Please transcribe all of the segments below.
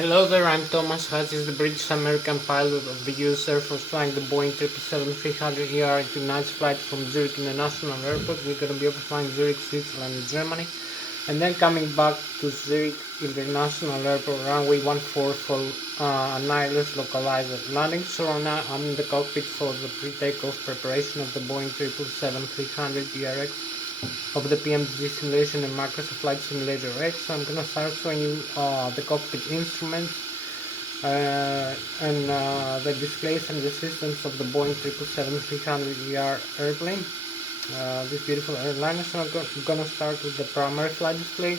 Hello there, I'm Thomas Hatsios, the British-American pilot of the US Air Force, flying the Boeing 777-300ER tonight's flight from Zurich International Airport. We're going to be flying Zurich, Switzerland and Germany, and then coming back to Zurich International Airport, runway 14 for an ILS localizer landing. So right now I'm in the cockpit for the pre-takeoff preparation of the Boeing 777-300ERX of the PMDG simulation and Microsoft Flight Simulator X. So I'm gonna start showing you the cockpit instruments and the displays and the systems of the Boeing 777-300ER airplane. This beautiful airliner. So I'm gonna start with the primary flight display.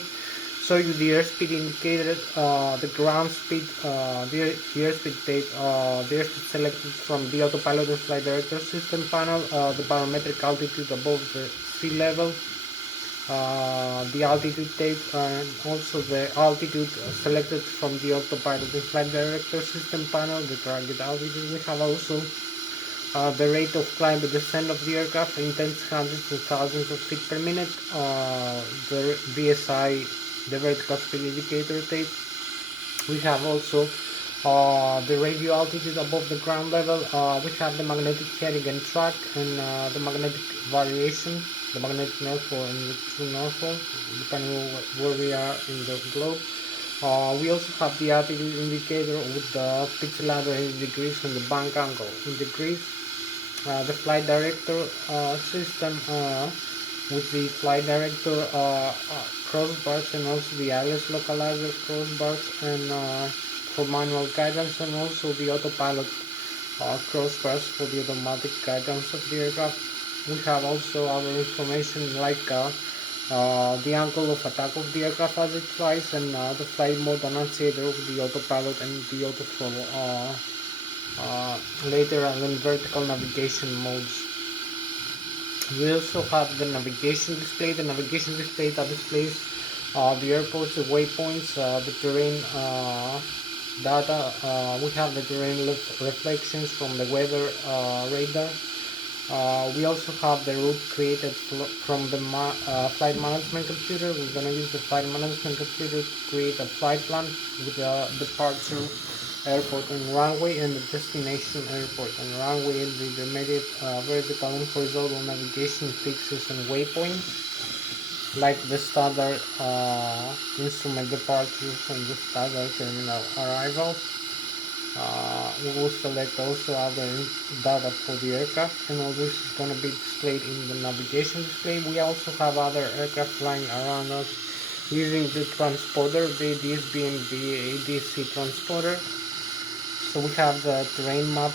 Show you the airspeed indicator, the ground speed, the airspeed tape, the airspeed selected from the autopilot and flight director system panel, the barometric altitude above the sea level, the altitude tape, and also the altitude selected from the autopilot and flight director system panel, the target altitude. We have also the rate of climb and descent of the aircraft in tens, hundreds and thousands of feet per minute, the VSI, the vertical speed indicator tape. We have also the radio altitude above the ground level. We have the magnetic heading and track, and the magnetic variation, the magnetic north pole and the true north pole, depending on where we are in the globe. We also have the altitude indicator with the pitch ladder in degrees and the bank angle in degrees. The flight director system with the flight director crossbars, and also the ILS localizer crossbars, and for manual guidance, and also the autopilot crossbars for the automatic guidance of the aircraft. We have also other information like the angle of attack of the aircraft as it flies, and the flight mode annunciator of the autopilot and the autothrottle later, and then vertical navigation modes. We also have the navigation display. The navigation display that displays the airport's waypoints, the terrain data. We have the terrain reflections from the weather radar. We also have the route created from the flight management computer. We're going to use the flight management computer to create a flight plan with the departure airport and runway, and the destination airport and runway, and the intermediate vertical and horizontal navigation fixes and waypoints, like the standard instrument departures and the standard terminal arrivals. We will select also other data for the aircraft, and all this is going to be displayed in the navigation display. We also have other aircraft flying around us using the transponder, the DSB and the ADC transponder. So we have the terrain map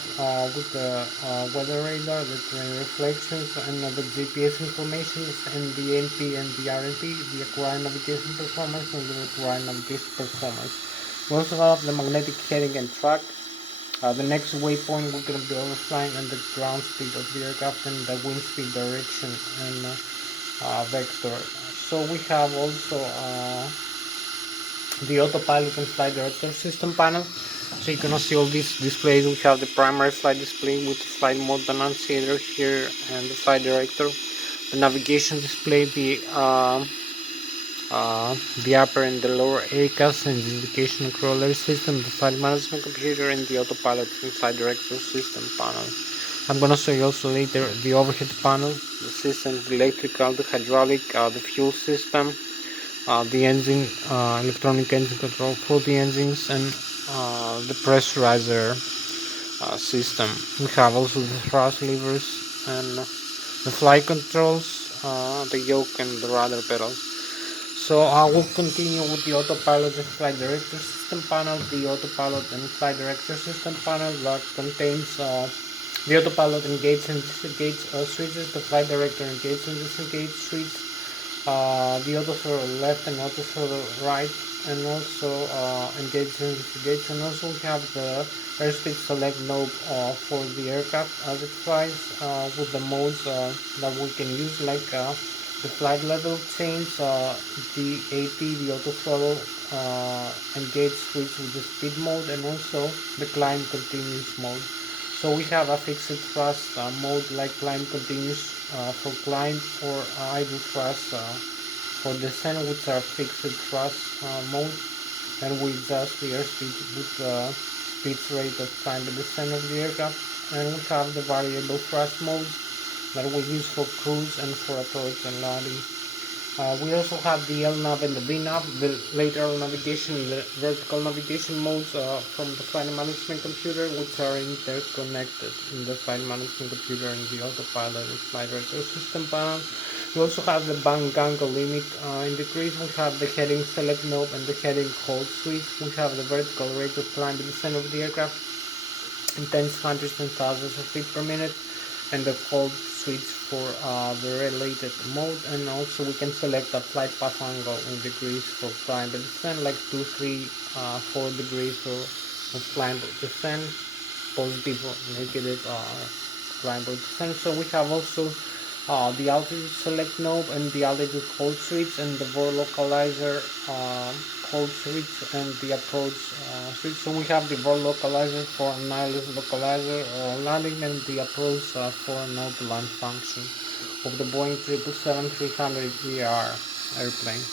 with the weather radar, the terrain reflections, and the GPS information, and the NP and the RNP, the acquired navigation performance, and the required navigation performance. We also have the magnetic heading and track. The next waypoint we're going to be flying, and the ground speed of the aircraft, and the wind speed direction and vector. So we have also the autopilot and flight director system panel. So you can see all these displays. We have the primary flight display with the flight mode annunciator here and the flight director, the navigation display, the upper and the lower ACAS and the indication and crawler system, the flight management computer, and the autopilot and flight director system panel. I'm gonna show you also later the overhead panel, the systems, the electrical, the hydraulic, the fuel system, the engine, electronic engine control for the engines, and the pressurizer system. We have also the thrust levers and the flight controls, the yoke and the rudder pedals. So I will continue with the autopilot and flight director system panel. The autopilot and flight director system panel that contains the autopilot engage and disengage switches, the flight director engage and disengage switch, the auto throttle left and auto throttle right, and also engage and disengage. And also we have the airspeed select knob for the aircraft as it flies with the modes that we can use, like the flight level change, the AP, the auto throttle engage switch with the speed mode, and also the climb continuous mode. So we have a fixed thrust mode like climb continuous for climb, or idle thrust for descent, which are fixed thrust mode, and we adjust the airspeed with the speed rate of climb and descent of the aircraft. And we have the variable thrust modes that we use for cruise and for approach and landing. We also have the LNAV and the VNAV, the lateral navigation and the vertical navigation modes from the flight management computer, which are interconnected in the flight management computer and the autopilot and flight director system panel. We also have the bank angle limit in decrease. We have the heading select knob and the heading hold switch. We have the vertical rate of climb and descent of the aircraft in tens, hundreds, and thousands of feet per minute, and the hold switch for the related mode. And also we can select a flight path angle in degrees for climb and descent, like 2, 3, 4 degrees for climb and descent, positive or negative climb or descent. So we have also the altitude select knob and the altitude hold switch, and the VOR localizer hold switch, and the approach switch. So we have the VOR localizer for nihilist localizer landing, and the approach for no to land function of the Boeing 777-300ER airplane.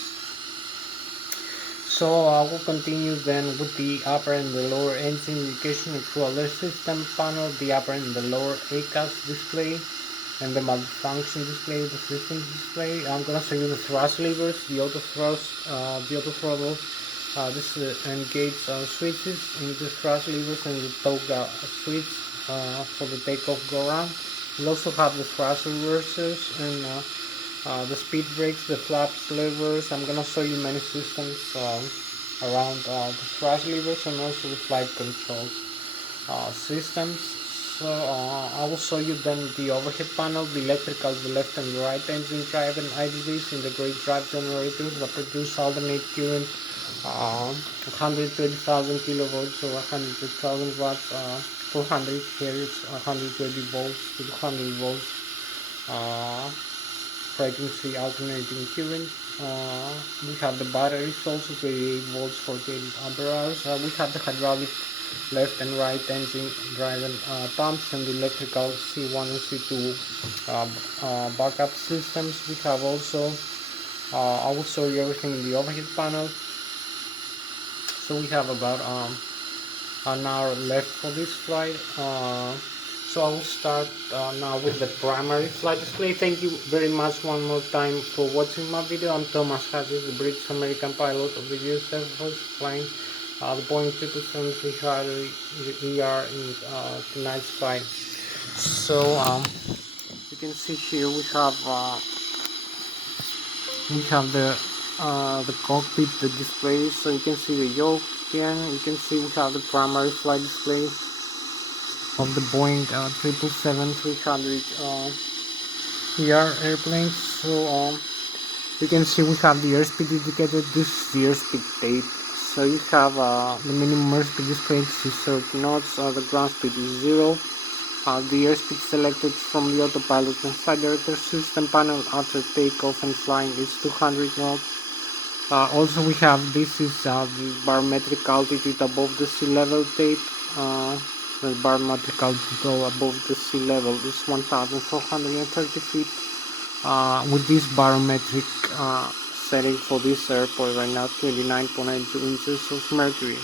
So I will continue then with the upper and the lower engine indication and crawler system panel, the upper and the lower ACAS display, and the multifunction display, the systems display. I'm gonna show you the thrust levers, the auto thrust, the auto throttle, this engage switches in the thrust levers, and the toga switch for the takeoff go around. We also have the thrust reversers and the speed brakes, the flaps levers. I'm gonna show you many systems around the thrust levers, and also the flight controls systems. So I will show you then the overhead panel, the electrical, the left and the right engine drive and IDDs in the great drive generators that produce alternate current 120,000 kilovolts or 100,000 watts, 400 hertz, 120 volts to 200 volts frequency alternating current. We have the batteries also, 28 volts, 48 ampere hours. We have the hydraulic left and right engine driven pumps, and the electrical C1 and C2 backup systems. We have also, I will show you everything in the overhead panel. So we have about an hour left for this flight. So I will start now with the primary flight display. Thank you very much one more time for watching my video. I'm Hatsios, the British American pilot of the US Air Force, flying the Boeing 777-300ER in the night sky. So you can see here we have the cockpit, the display. So you can see the yoke here. You can see we have the primary flight display of the Boeing 777-300ER airplane. So you can see we have the airspeed indicated. This is the airspeed tape. So you have the minimum airspeed displayed is 30 knots. The ground speed is 0. The airspeed selected from the autopilot and flight director system panel after takeoff and flying is 200 knots. Also we have, this is the barometric altitude above the sea level tape. The barometric altitude above the sea level is 1430 feet. With this barometric setting for this airport right now, 29.82 inches of mercury.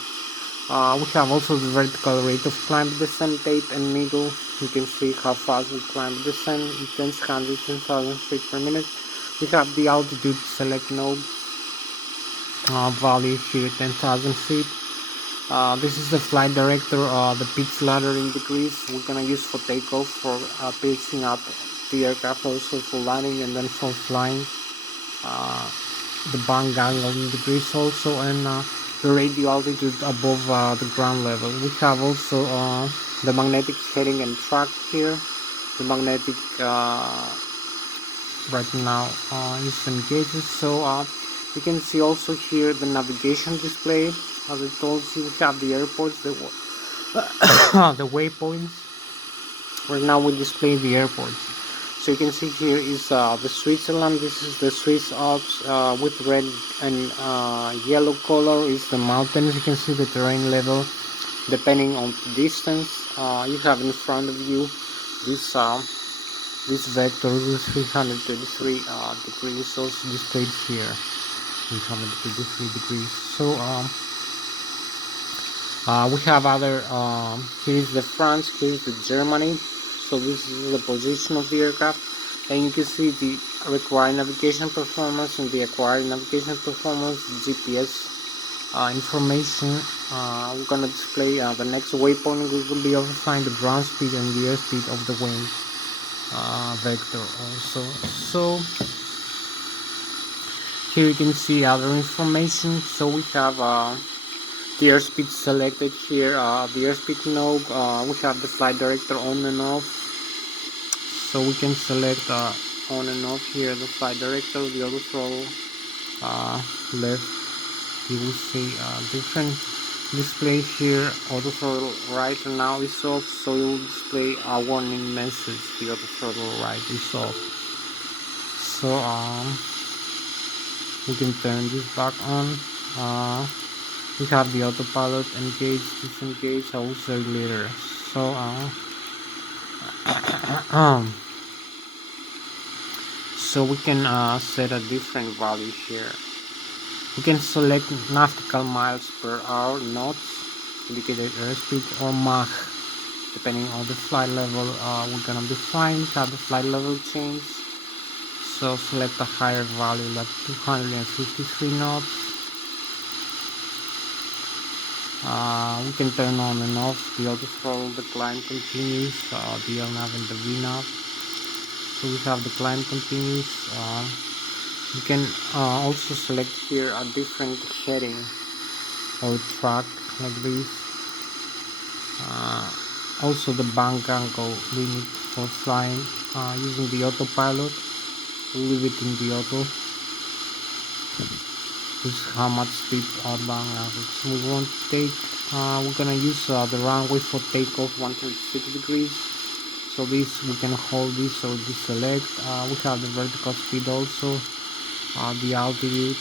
We have also the vertical rate of climb, descent, tape, and needle. You can see how fast we climb, descent, in 10,000 feet per minute. We have the altitude select node value here, 10,000 feet. This is the flight director, the pitch ladder in degrees we're gonna use for takeoff, for pitching up the aircraft, also for landing and then for flying. The bank angle in degrees also, and the radio altitude above the ground level. We have also the magnetic heading and track here. The magnetic right now is engaged. So you can see also here the navigation display. As I told you, we have the airports, the the waypoints. Right now we display the airports. So you can see here is the Switzerland. This is the Swiss Alps with red and yellow color is the mountains. You can see the terrain level depending on the distance. You have in front of you this vector with 333 degrees also displayed here. 333 degrees. So we have other. Here is the France. Here is the Germany. So this is the position of the aircraft, and you can see the required navigation performance and the acquired navigation performance, GPS information. We're gonna display the next waypoint. We will be able to find the ground speed and the airspeed of the wing vector also. So here you can see other information. So we have the airspeed selected here, the airspeed knob. We have the flight director on and off. So we can select on and off here the flight director, the auto throttle left. You will see different display here. Auto throttle right now is off, so it will display a warning message. The auto throttle right is off. So we can turn this back on. We have the autopilot engage, disengage. I will say later. So so we can set a different value here. We can select nautical miles per hour, knots, indicated airspeed, or Mach, depending on the flight level we're gonna be flying. We have the flight level change. So select a higher value like 253 knots. We can turn on and off the auto throttle, the climb continues, the LNAV and the VNAV. So we have the climb continues. You can also select here a different heading or track like this. Also the bank angle limit for flying using the autopilot. We'll leave it in the auto. This is how much speed our bank average we want to take. We're gonna use the runway for takeoff 136 degrees. So this we can hold this or deselect. We have the vertical speed also, the altitude.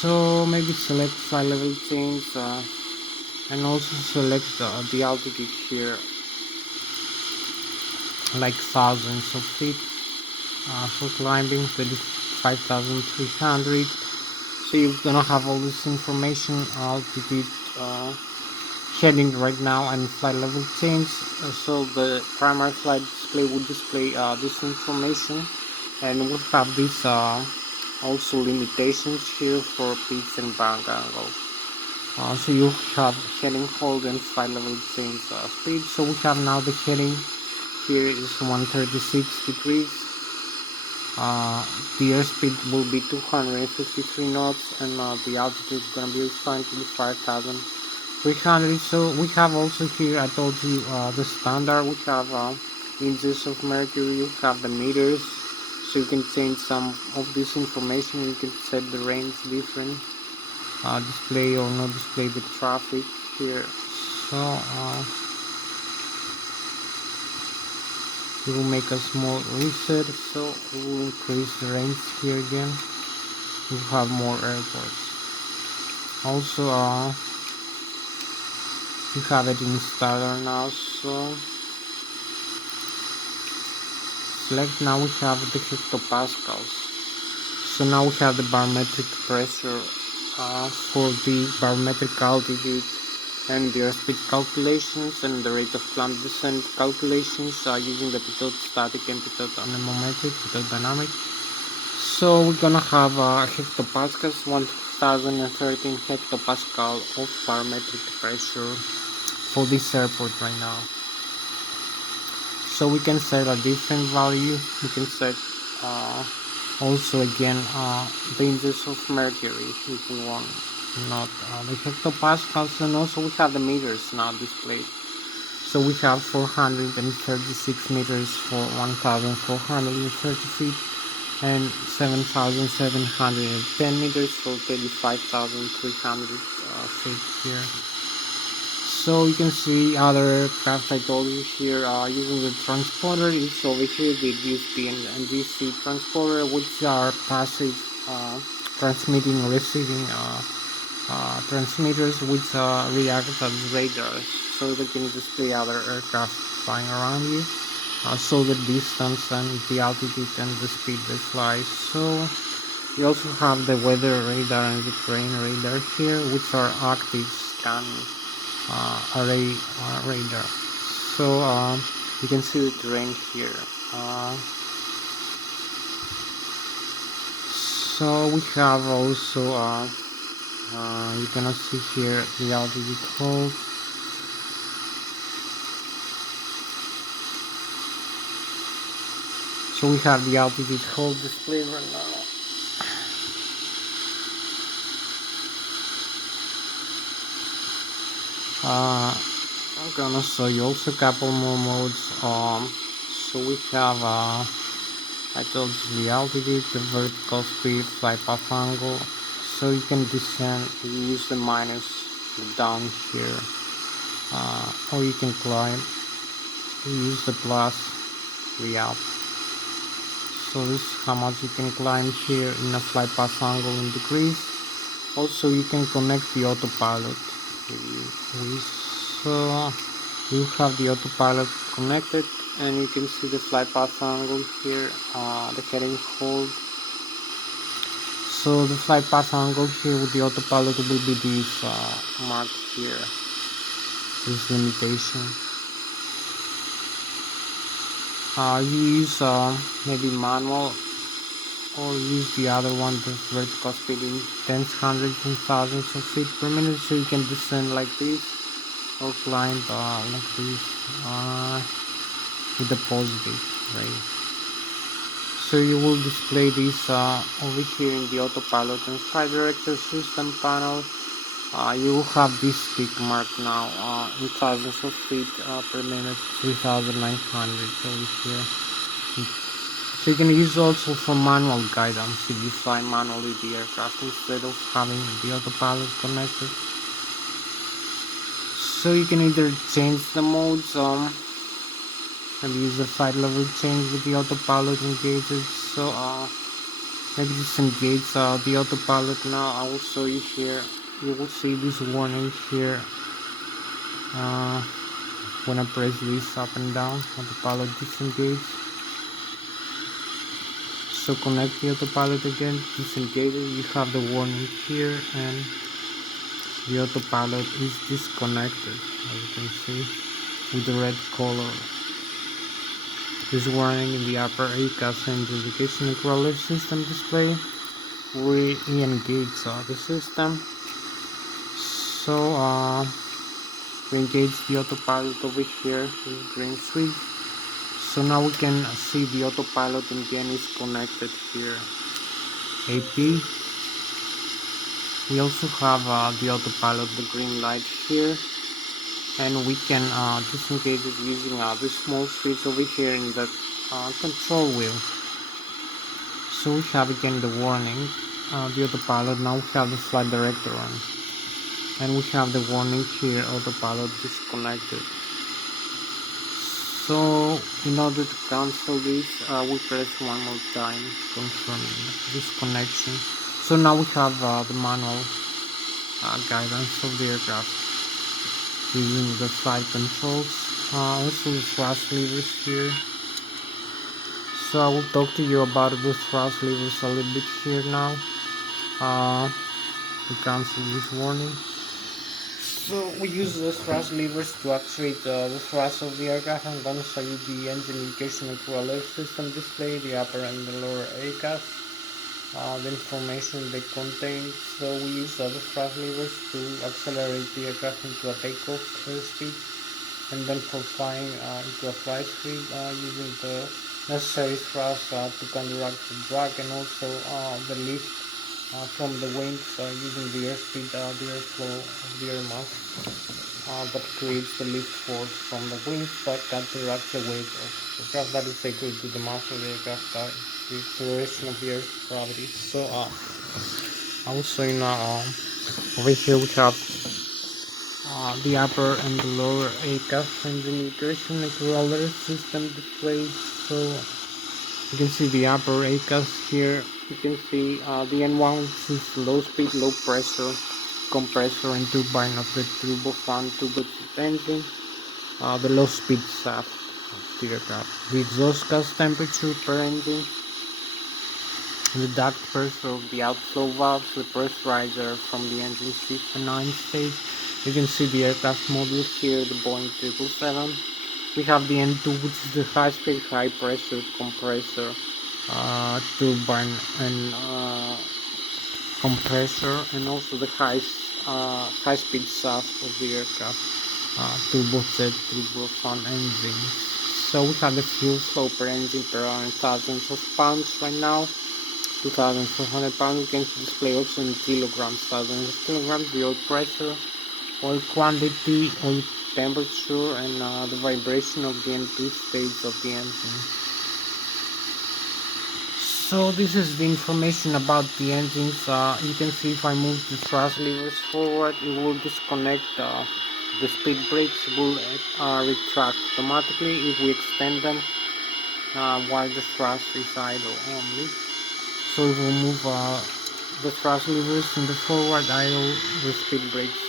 So maybe select flight level change and also select the altitude here, like thousands of feet for climbing, 25,300. So you're gonna have all this information, altitude, heading right now, and flight level change. So the primary flight display will display this information, and we'll have this Also limitations here for pitch and bank angle. So you have heading hold and 5 level change speed. So we have now the heading here is 136 degrees. The airspeed will be 253 knots, and the altitude is gonna be refined to 5,300. So we have also here, I told you the standard. We have inches of mercury. You have the meters, so you can change some of this information. You can set the range different, display or not display the traffic here. So we will make a small reset, so we will increase the range here again. We will have more airports. Also we have it in starter now, so select. Now we have the hectopascals. So now we have the barometric pressure for the barometric altitude and the airspeed calculations and the rate of climb descent calculations using the pitot static and pitot anemometric, pitot dynamic. So we're gonna have hectopascals, 1013 hectopascal of barometric pressure for this airport right now. So we can set a different value. We can set also again the inches of mercury if we want, not the hectopascals, and also we have the meters now displayed. So we have 436 meters for 1,430 feet and 7,710 meters for 35,300 feet here. So you can see other aircraft I told you here using the transponder. It's over here, the DSP and DC transponder, which are passive transmitting receiving transmitters which react as radars, so they can display other aircraft flying around you, so the distance and the altitude and the speed they fly. So you also have the weather radar and the terrain radar here, which are active scan array radar. So you can see the terrain here. So we have also you cannot see here the altitude hold. So we have the altitude hold displayed right now. I'm gonna show you also a couple more modes. So we have I told you the altitude, the vertical speed, flight path angle. So you can descend, you use the minus down here, or you can climb, you use the plus, the up. So this is how much you can climb here in a flight path angle in degrees. Also you can connect the autopilot. So you have the autopilot connected, and you can see the flight path angle here, the heading hold. So the flight path angle here with the autopilot will be this mark here, this limitation. You use maybe manual, or use the other one, the vertical speed in tens, hundreds and thousands of feet per minute, so you can descend like this or climb like this with the positive, right? So you will display this over here in the autopilot and flight director system panel. You will have this tick mark now in thousands of feet per minute, 3,900 over here. So you can use also for manual guidance if you fly manually the aircraft instead of having the autopilot connected. So you can either change the modes and use the flight level change with the autopilot engaged. So maybe disengage the autopilot now. I will show you here. You will see this warning here when I press this up and down. Autopilot disengage. So connect the autopilot again, disengage it. You have the warning here, and the autopilot is disconnected, as you can see, with the red color. This warning in the upper ACAS and navigation and crawler system display. re-engage the system. So we engage the autopilot over here with green switch. So now we can see the autopilot again is connected here. AP. We also have the autopilot, the green light here, and we can disengage it using the small switch over here in the control wheel. So we have again the warning, the autopilot. Now we have the flight director on, and we have the warning here, autopilot disconnected. So in order to cancel this, we press one more time confirming disconnection. So now we have the manual guidance of the aircraft using the flight controls, also the thrust levers here. So I will talk to you about the thrust levers a little bit here now to cancel this warning. So we use the thrust levers to actuate the thrust of the aircraft. I'm going to show you the engine indication and crawler system display, the upper and the lower ACAS, the information they contain. So we use the thrust levers to accelerate the aircraft into a takeoff airspeed, and then for flying into a flight speed using the necessary thrust to counteract the drag, and also the lift from the wings using the airspeed, the airflow of the air mass that creates the lift force from the wings that counteracts the weight of the aircraft that is equal to the mass of the aircraft, the acceleration of the Earth's gravity. So I will show you now. Over here we have the upper and the lower ACAS and the nutrition and crawler system displays. So you can see the upper ACAS here. You can see the N1, which is low speed, low pressure compressor and turbine of the turbofan turbojet engine. The low speed shaft of the aircraft. The exhaust gas temperature per engine. The duct pressure of the outflow valves, the pressurizer from the engine 6 and 9 stage. You can see the aircraft model here, the Boeing 777. We have the N2, which is the high speed, high pressure compressor, turbine and compressor, and also the high speed shaft of the aircraft, turbojet, turbofan engine. So we have the fuel flow per engine per hour in thousands of pounds right now. 2,400 pounds. We can display also in kilograms, thousands of kilograms, the oil pressure, oil quantity, oil temperature, and the vibration of the N2 stage of the engine. So this is the information about the engines. You can see if I move the thrust levers forward, it will disconnect the speed brakes, will retract automatically if we extend them while the thrust is idle only. So if we move the thrust levers in the forward idle, the speed brakes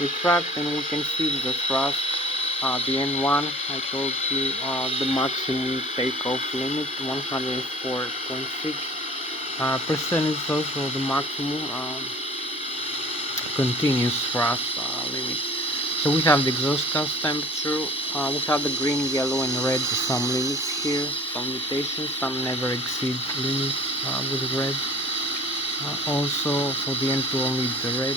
retract, and we can see the thrust, the N1, I told you the maximum takeoff limit 104.6% is also the maximum continuous thrust limit. So we have the exhaust gas temperature, we have the green, yellow and red, some limits here, some limitations, some never exceed limit with red. Also for the N2 only the red.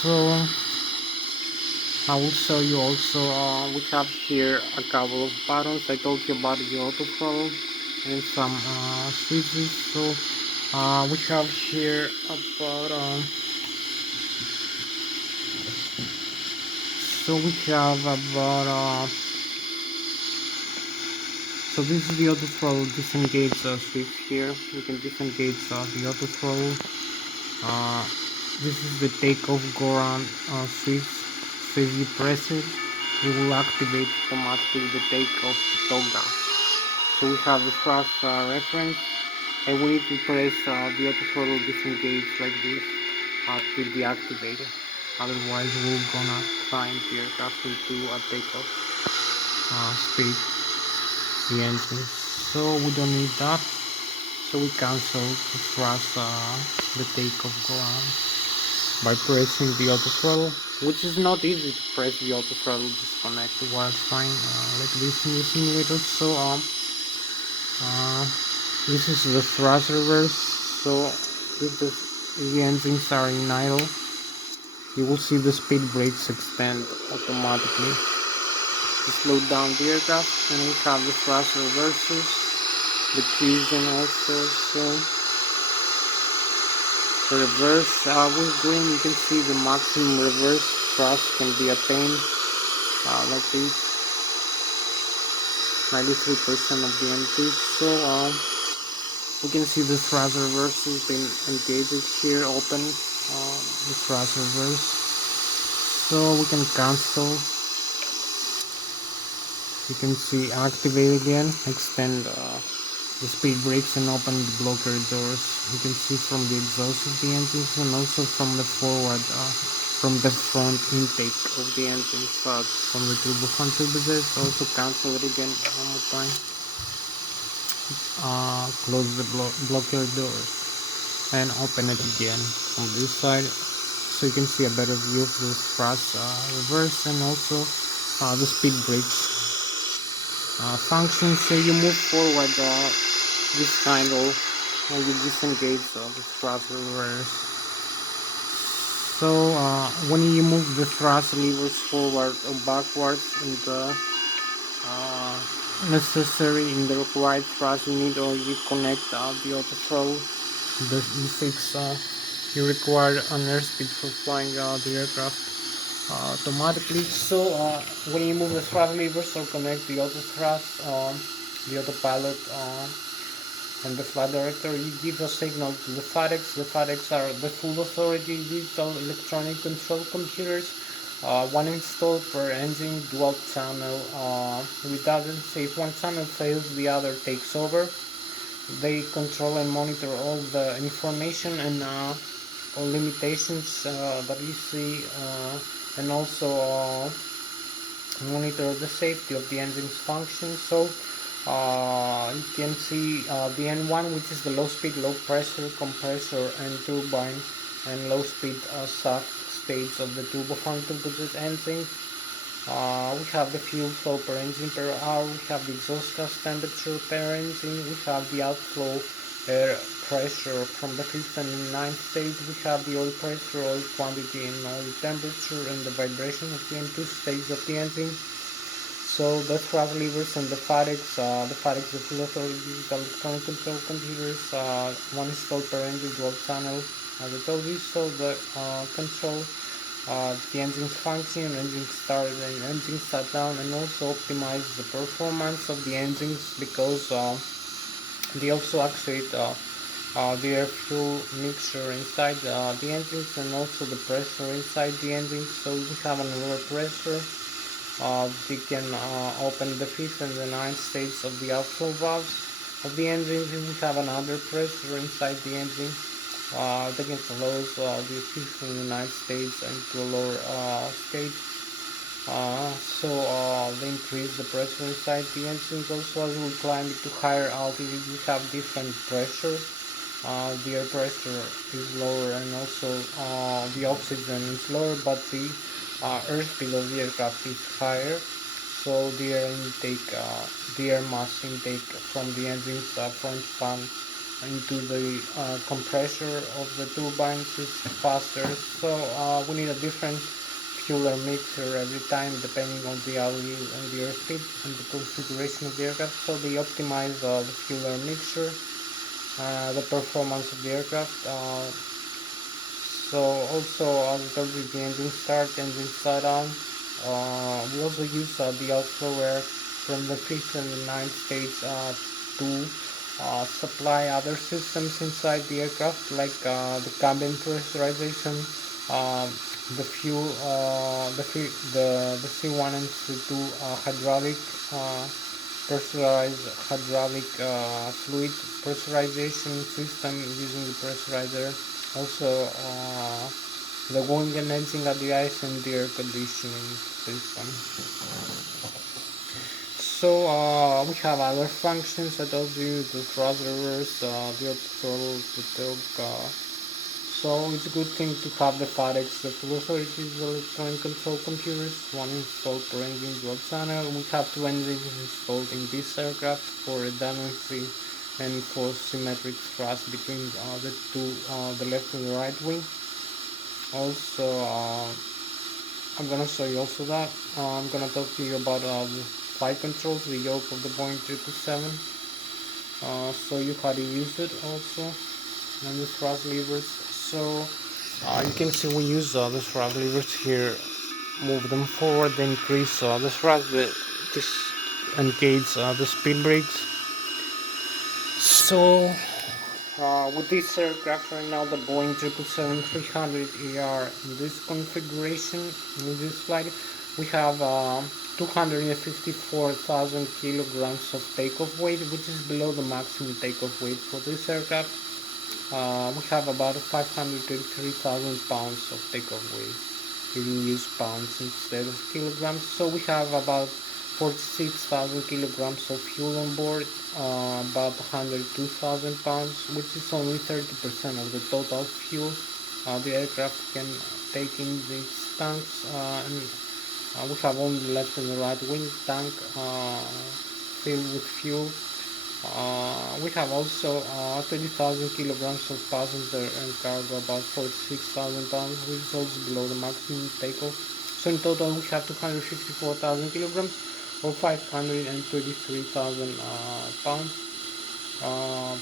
So I will show you also, we have here a couple of buttons. I told you about the auto throttle and some switches. So we have here about so this is the auto throttle disengage switch here. You can disengage the auto throttle. This is the takeoff go around switch. So if you press it, it will activate automatically the takeoff toggle. So we have the thrust reference, and we need to press the auto throttle disengage like this to deactivate it. Otherwise, we're gonna climb the aircraft into a takeoff speed, the engine. So we don't need that. So we cancel the thrust, the takeoff go on by pressing the auto throttle, which is not easy to press the auto throttle disconnect while flying like this in the simulator. So This is the thrust reverse. So if the engines are in idle, you will see the speed brakes extend automatically to slow down the aircraft, and we have the thrust reversers, the cruising also. So reverse with green, you can see the maximum reverse thrust can be attained like this, 93% of the empties. So we can see the thrust reversers being engaged here, open the thrust reverse. So we can cancel. You can see activate again, extend the speed brakes and open the blocker doors. You can see from the exhaust of the engines and also from the forward, from the front intake of the engines, from the turbofan turbojets. Also cancel it again one more time. Close the blocker doors and open it again from this side, so you can see a better view of the thrust reverse and also the speed brakes function. So you move forward this handle and you disengage the thrust reverse. So when you move the thrust levers forward or backwards in the in the required thrust unit, or you connect the auto throttle, the E6, you require an airspeed for flying the aircraft automatically. So when you move the thrust levers or connect the auto thrust, the autopilot and the flight director, you give a signal to the FADECs. The FADECs are the full authority digital electronic control computers, one installed per engine, dual channel redundancy. If one channel fails, the other takes over. They control and monitor all the information and all limitations that you see, and also monitor the safety of the engine's function. So you can see the N1, which is the low speed, low pressure compressor and turbine, and low speed shaft stage of the turbofan turbojet engine. We have the fuel flow per engine per hour, we have the exhaust gas temperature per engine, we have the outflow air pressure from the piston in 9th stage, we have the oil pressure, oil quantity and oil temperature, and the vibration of the N2 stage of the engine. So the thrust levers and the FADECs, the full authority digital electronic control computers, one installed per engine, dual channel, as I told you. So the control the engine's function, engine start and engine shut down, and also optimize the performance of the engines, because they also actuate the air fuel mixture inside the engines, and also the pressure inside the engine. So we have a lower pressure. We can open the 5th and the 9th stage of the outflow valves of the engine. We have another pressure inside the engine. They can close the 5th and the 9th stage into a lower stage. So they increase the pressure inside the engine. Also, as we climb to higher altitude, we have different pressure. The air pressure is lower, and also the oxygen is lower, but the airspeed of the aircraft is higher. So the air intake, the air mass intake from the engine's front fan into the compressor of the turbines is faster. So we need a different fuel mixer every time, depending on the altitude and the airspeed and the configuration of the aircraft. So they optimize the fuel mixture, the performance of the aircraft. So also, as I told you, the engine start, engine shut down. We also use the outflow air from the 5th and the 9th stage to supply other systems inside the aircraft, like the cabin pressurization, the fuel, the C1 and C2 hydraulic pressurized hydraulic fluid pressurization system using the pressurizer. Also the wing and engine at the ice and the air conditioning system. So we have other functions. I told you the thrust reverse, the throttle, the torque. So it's a good thing to have the FADECs, the full authority electronic control computers, one installed per engine, dual channel. We have 2 engines installed in this aircraft for redundancy and for symmetric thrust between the two, the left and the right wing. Also, I'm gonna show you also that. I'm gonna talk to you about the flight controls, the yoke of the Boeing 777. Show you how to use it also, and the thrust levers. So you can see we use the thrust levers here. Move them forward, then increase the thrust, this engage the speed brakes. So with this aircraft right now, the Boeing 777-300ER, in this configuration, in this flight, we have 254,000 kilograms of takeoff weight, which is below the maximum takeoff weight for this aircraft. We have about 533,000 pounds of takeoff weight. We use pounds instead of kilograms, so we have about 46,000 kilograms of fuel on board, about 102,000 pounds, which is only 30% of the total fuel the aircraft can take in its tanks, and we have only the left and the right wing tank filled with fuel. We have also 30,000 kilograms of passenger and cargo, about 46,000 pounds, which is also below the maximum takeoff. So in total we have 254,000 kilograms or 533,000 pounds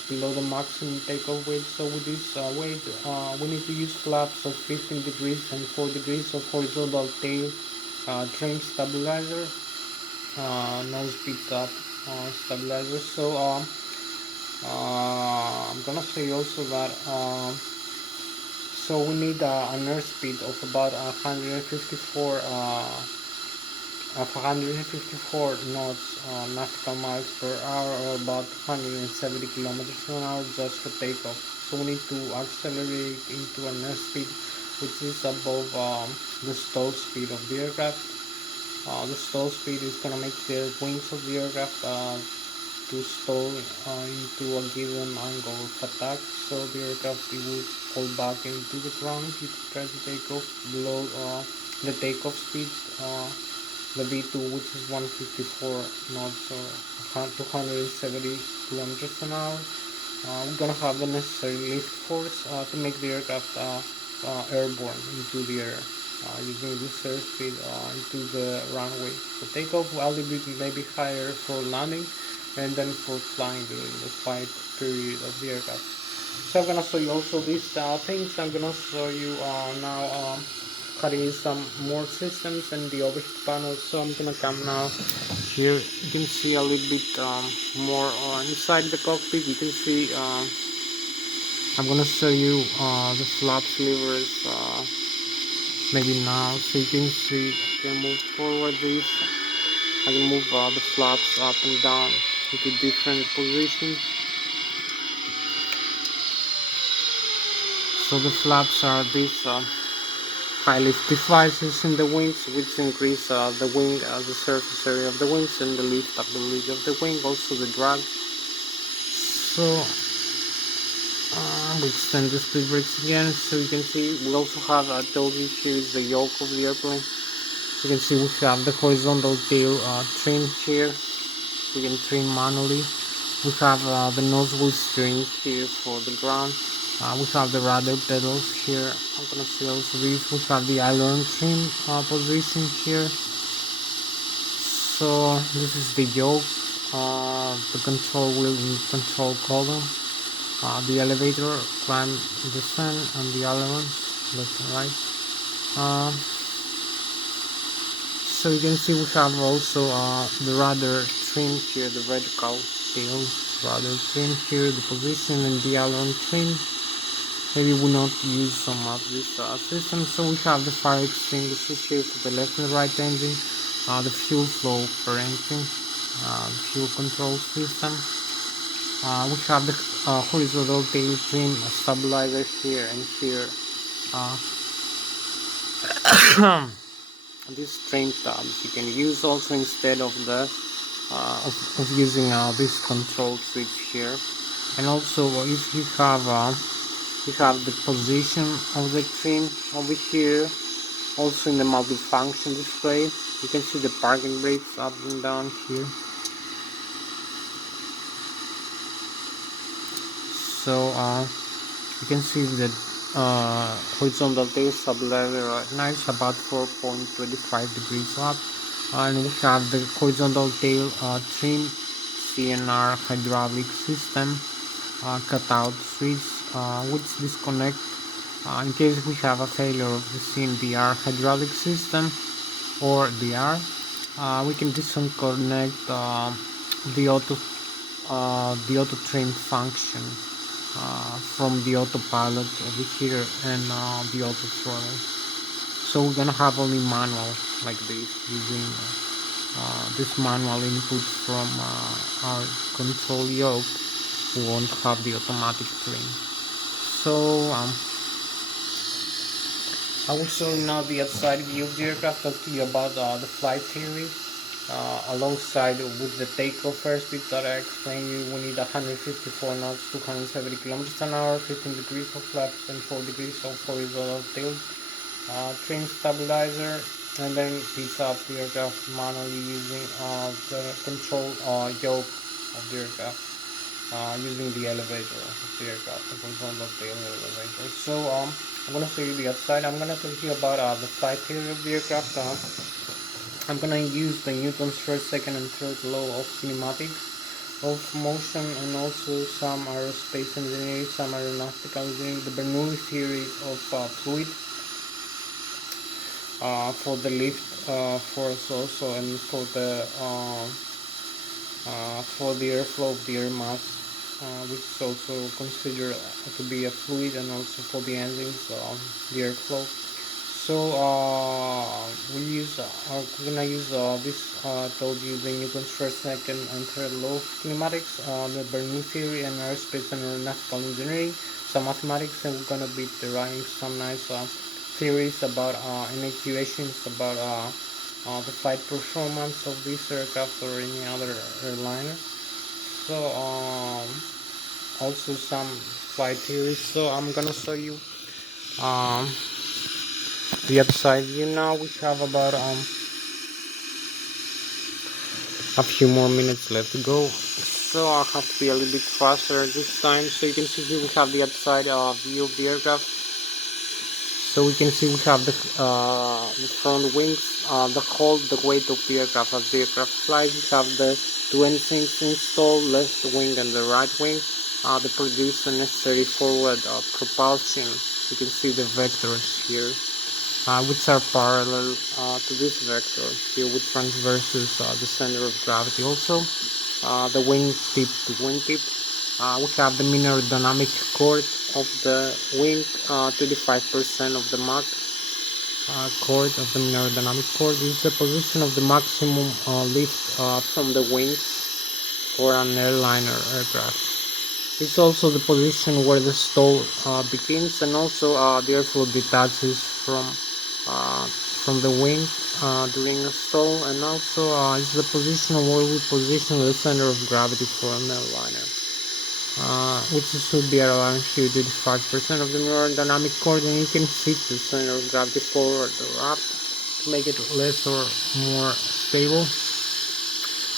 below the maximum takeoff weight. So with this weight, we need to use flaps of 15 degrees and 4 degrees of horizontal tail trim stabilizer, nose pitch up stabilizer. So I'm gonna say also that so we need an airspeed of about 154 knots, nautical miles per hour, or about 170 kilometers per hour just for takeoff. So we need to accelerate into an airspeed which is above the stall speed of the aircraft. The stall speed is gonna make the wings of the aircraft to stall into a given angle of attack, so the aircraft will fall back into the ground if you try to take off below the takeoff speed, the V2, which is 154 knots or 270 kilometers an hour. We're gonna have the necessary lift force to make the aircraft airborne into the air, using this airspeed into the runway. For takeoff, altitude may be higher for landing and then for flying during the flight period of the aircraft. So I'm gonna show you also these things. I'm gonna show you now how to use some more systems and the overhead panel. So I'm gonna come now here. You can see a little bit more inside the cockpit. You can see I'm gonna show you the flaps levers maybe now, so you can see I can move forward this. I can move the flaps up and down into different positions. So the flaps are these high lift devices in the wings, which increase the wing, the surface area of the wings, and the liftability of the wing, also the drag. So we extend the speed brakes again, so you can see we also have, I told you, here is the yoke of the airplane. You can see we have the horizontal tail trim here. We can trim manually. We have the nose wheel steering here for the ground. We have the rudder pedals here. I'm gonna see also this. We have the aileron trim position here. So this is the yoke, the control wheel and control column, the elevator, climb, descend, and the ailerons, left and right. So you can see we have also the rudder trim here, the vertical tail rudder trim here, the position, and the aileron trim. Maybe we not use some of this system, so we have the fire extinguishers here for the left and right engine, the fuel flow per engine, the fuel control system. We have the horizontal tail trim stabilizer here and here. These trim tabs you can use also instead of the of using this control switch here. And also if you have the position of the trim over here, also in the multifunction display. You can see the parking brakes up and down here. So you can see that horizontal tail stabilizer right now is about 4.25 degrees up, and we have the horizontal tail trim CNR hydraulic system cutout switch which disconnect in case we have a failure of the CNDR hydraulic system or DR. We can disconnect the auto trim function from the autopilot over here and the auto throttle. So we're gonna have only manual like this using this manual input from our control yoke. We won't have the automatic trim. So I will show you now the outside view of the aircraft. Talk to you about the flight theory. Alongside with the takeoff first bit that I explained you, we need 154 knots, 270 kilometers an hour, 15 degrees of flaps and 4 degrees of horizontal tilt, trim stabilizer, and then piece up the aircraft manually using the control yoke of the aircraft, using the elevator of the aircraft, the horizontal tail elevator. So I'm gonna show you the outside. I'm gonna talk to you about the flight theory of the aircraft. I'm gonna use the Newton's first, second, and third law of kinematics of motion, and also some aerospace engineering, some aeronautical engineering, the Bernoulli theory of fluid for the lift force also, and for the airflow of the air mass, which is also considered to be a fluid, and also for the engines, the airflow. So we're gonna use this. Told you the Newton's first, second, and third law of kinematics, the Bernoulli theory, and aerospace and aeronautical engineering, some mathematics, and we're gonna be deriving some nice theories about and equations about the flight performance of this aircraft or any other airliner. So also some flight theories. So I'm gonna show you um, the outside view now. We have about a few more minutes left to go, so I'll have to be a little bit faster this time. So you can see here we have the outside view of the aircraft. So we can see we have the front wings, the hold, the weight of the aircraft as the aircraft flies. We have the two engines installed, left wing and the right wing. They produce the necessary forward propulsion. You can see the vectors here, which are parallel to this vector here, which transverses the center of gravity. Also, the wing tip to wing tip. We have the minor dynamic chord of the wing, 35% of the Mach chord of the minor dynamic chord. This is the position of the maximum lift from the wings for an airliner aircraft. It's also the position where the stall begins, and also the airflow detaches from the wing during a stall, and also it's the position where we position the center of gravity for an airliner, which should be around here 35% of the mirror dynamic chord, and you can shift the center of gravity forward or up to make it less or more stable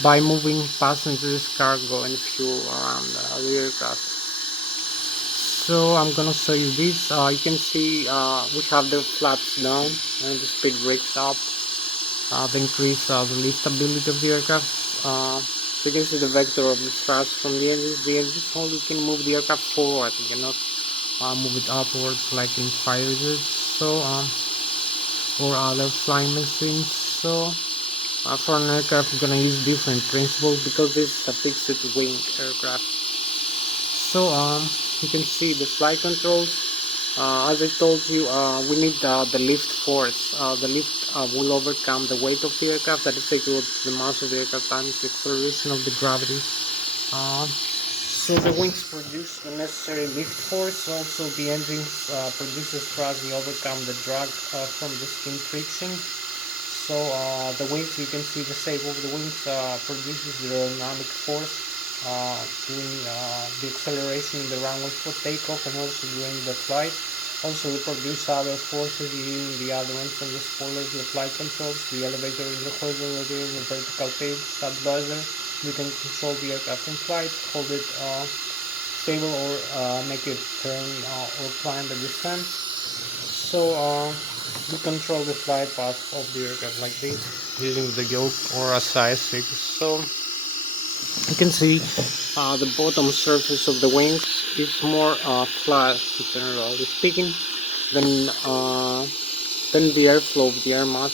by moving passengers, cargo, and fuel around the aircraft. So I'm gonna show you this. You can see we have the flaps down and the speed brakes up. The increase the liftability of the aircraft. So you can see the vector of the thrust from the engines. The engines only can move the aircraft forward. You cannot move it upwards like in fighter jets. So or other flying machines. So for an aircraft, we're gonna use different principles because this is a fixed wing aircraft. So you can see the flight controls. As I told you, we need the lift force. The lift will overcome the weight of the aircraft, that is equal to the mass of the aircraft times the acceleration of the gravity. So the wings produce the necessary lift force. Also the engines produces thrust. They overcome the drag from the skin friction. So the wings, you can see the shape of the wings produces the aerodynamic force during the acceleration in the runway for takeoff, and also during the flight. Also we produce other forces using the ailerons and the spoilers, the flight controls, the elevator in the horizontal, the vertical tail stabilizer. You can control the aircraft in flight, hold it stable or make it turn or climb the descent. So we control the flight path of the aircraft like this using the yoke or a size 6. So you can see the bottom surface of the wings is more flat, generally speaking, than the airflow of the air mass.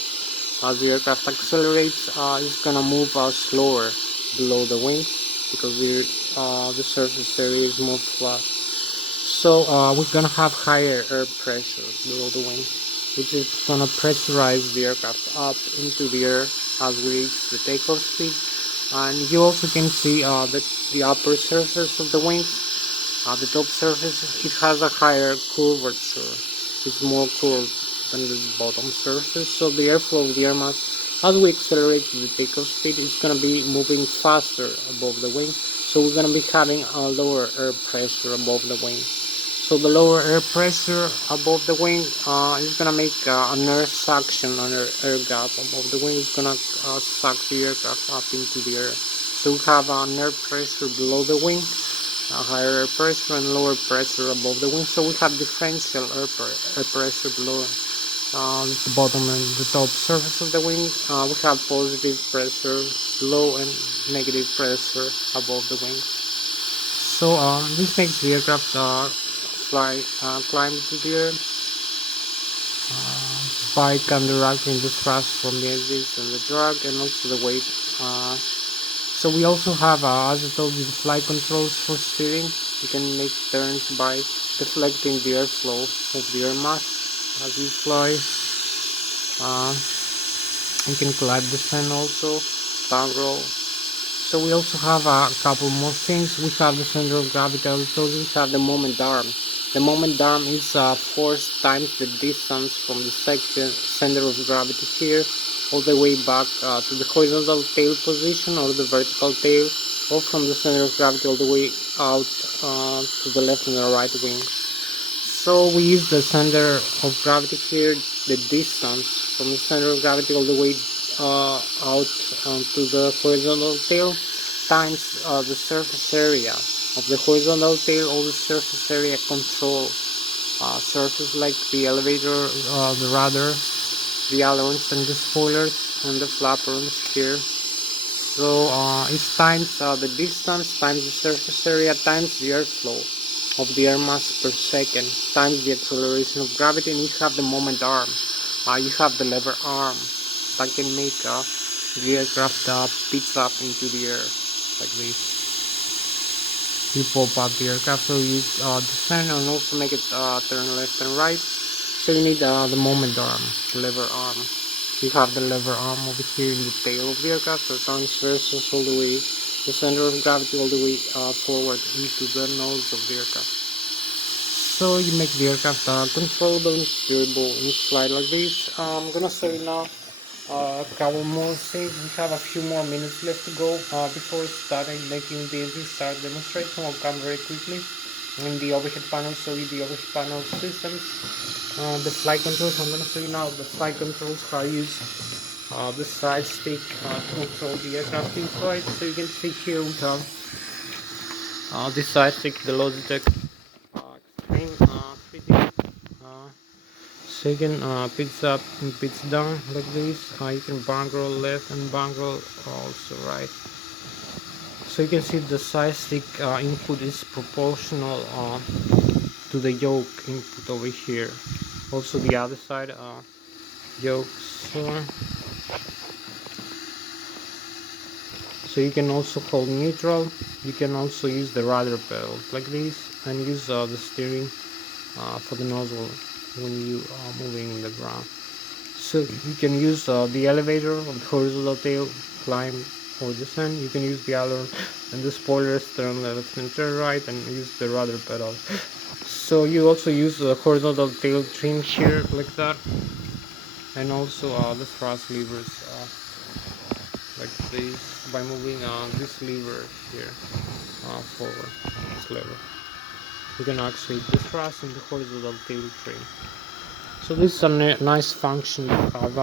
As the aircraft accelerates, it's gonna move slower below the wings because the surface area is more flat. So we're gonna have higher air pressure below the wing, which is gonna pressurize the aircraft up into the air as we reach the takeoff speed. And you also can see the upper surface of the wings, the top surface, it has a higher curvature. It's more curved than the bottom surface. So the airflow of the air mass, as we accelerate to the takeoff speed, is gonna be moving faster above the wing. So we're gonna be having a lower air pressure above the wing. So the lower air pressure above the wing is gonna make an air suction, an air gap above the wing is gonna suck the aircraft up into the air. So we have an air pressure below the wing, a higher air pressure and lower pressure above the wing. So we have differential air pressure below the bottom and the top surface of the wing. We have positive pressure below and negative pressure above the wing. So this makes the aircraft climb to the air by counteracting the thrust from the edges and the drag and also the weight. So we also have, as I told you, the flight controls for steering. You can make turns by deflecting the airflow of the air mass as you fly. You can climb the descent also, down roll. So we also have a couple more things. We have the center of gravity. I told you we have the moment arm. The moment arm is force times the distance from the center of gravity here all the way back to the horizontal tail position or the vertical tail, or from the center of gravity all the way out to the left and the right wing. So we use the center of gravity here, the distance from the center of gravity all the way out to the horizontal tail times the surface area of the horizontal tail, all the surface area control surface like the elevator, the rudder, the ailerons and the spoilers and the flaperons here. So it's times the distance times the surface area times the airflow of the air mass per second times the acceleration of gravity, and you have the moment arm. You have the lever arm that can make the aircraft pitch up into the air like this. You pop up the aircraft, so you descend and also make it turn left and right. So you need the moment arm, the lever arm. You have the lever arm over here in the tail of the aircraft, so transverses all the way, the center of gravity all the way forward into the nose of the aircraft. So you make the aircraft controllable and steerable in flight like this. I'm gonna show you now a couple more things. We have a few more minutes left to go before starting making the engine start demonstration. I'll come very quickly in the overhead panel, show you the overhead panel systems, the flight controls. I'm going to show you now the flight controls, how I use the side stick to control the aircraft in flight. So you can see here we have this side stick, the Lszh Extreme 3D. So you can pitch up and pitch down like this. You can bank roll left and bank roll also right. So you can see the side stick input is proportional to the yoke input over here. Also the other side yoke. So you can also hold neutral. You can also use the rudder pedal like this and use the steering for the nozzle when you are moving in the ground. So you can use the elevator of the horizontal tail, climb or descend. You can use the aileron and the spoilers, turn left and turn right, and use the rudder pedal. So you also use the horizontal tail trim here like that, and also the thrust levers like this by moving this lever here forward. This lever. You can actuate the thrust and the horizontal tail trim. So this is a nice function of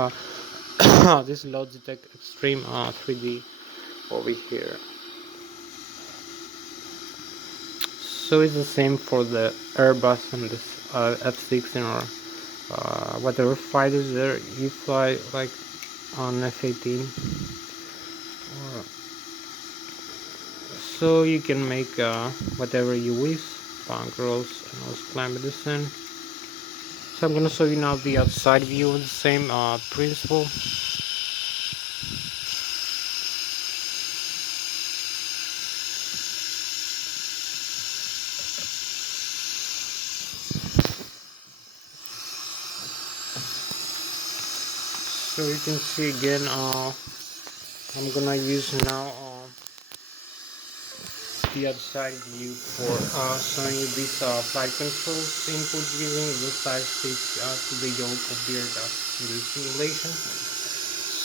this Lszh Extreme 3D over here. So it's the same for the Airbus and this F-16 or whatever fighters there. You fly like on F-18, or so you can make whatever you wish, bank rolls and also climb descent. So I'm gonna show you now the outside view of the same principle. So you can see again, I'm gonna use now the outside view for showing you this flight controls input using the side stick to the yoke of the aircraft in this simulation.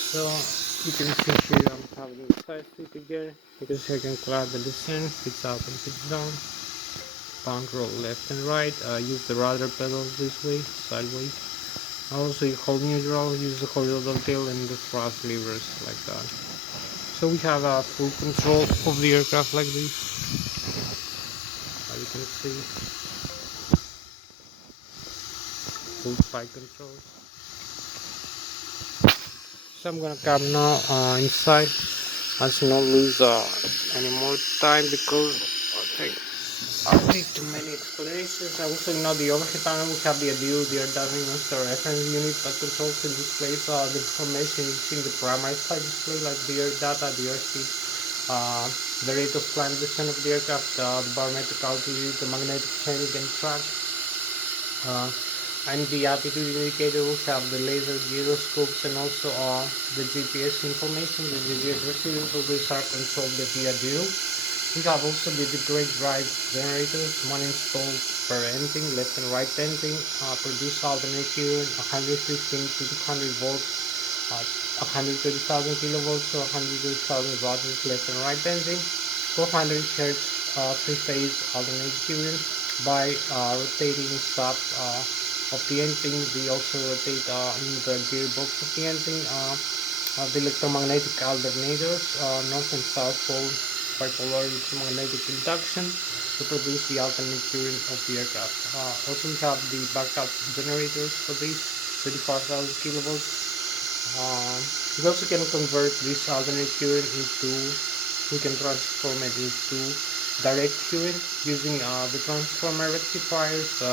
So you can see here I'm having the side stick again. You can see I can climb the descent, pitch up and pitch down, bank roll left and right, use the rudder pedals this way, sideways. Also you hold neutral, use the horizontal tail and the thrust levers like that. So we have full control of the aircraft like this. As you can see, full flight controls. So I'm gonna come now inside. I should not lose any more time because I'll take too many explanations. I also know the overhead panel. We have the ADU, the air diving master reference unit that controls and displays the information in the primary flight display, like the air data, the airspeed, the rate of climb descent of the aircraft, the barometric altitude, the magnetic heading and track, and the altitude indicator. We have the laser gyroscopes and also the GPS information, the GPS receivers. All these are controlled via ADU. We have also the integrated drive generators, one installed per engine, left and right engine, produce alternate current 115 to 200 volts, 130,000 kilovolts or 130,000 watts left and right engine, 400 Hz three-phase alternate current by rotating stop of the engine. We also rotate in the gearbox of the engine, the electromagnetic alternators, north and south pole bipolar electromagnetic induction to produce the alternate current of the aircraft. Also we have the backup generators for these 35,000 kilovolts. We also can convert this alternate current into, we can transform it into direct current using the transformer rectifiers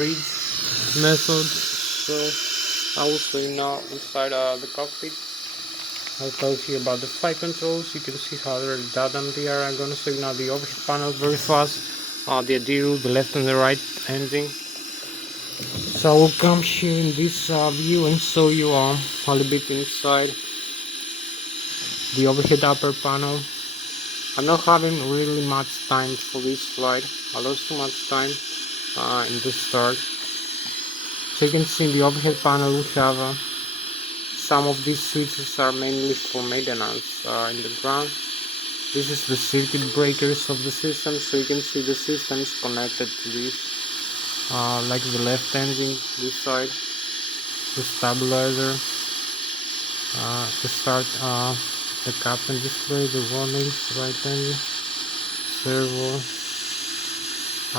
bridge method. So I will show you now inside the cockpit. I'll tell you about the flight controls. You can see how they're done on the air. I'm gonna show you now the overhead panel very fast. The ADIRU, the left and the right engine. So I will come here in this view and show you a little bit inside the overhead upper panel. I'm not having really much time for this flight. I lost too much time in the start. So you can see in the overhead panel we have some of these switches are mainly for maintenance in the ground. This is the circuit breakers of the system, so you can see the system is connected to this, like the left engine, this side, the stabilizer, the start, the captain display, the warnings, right engine, servo,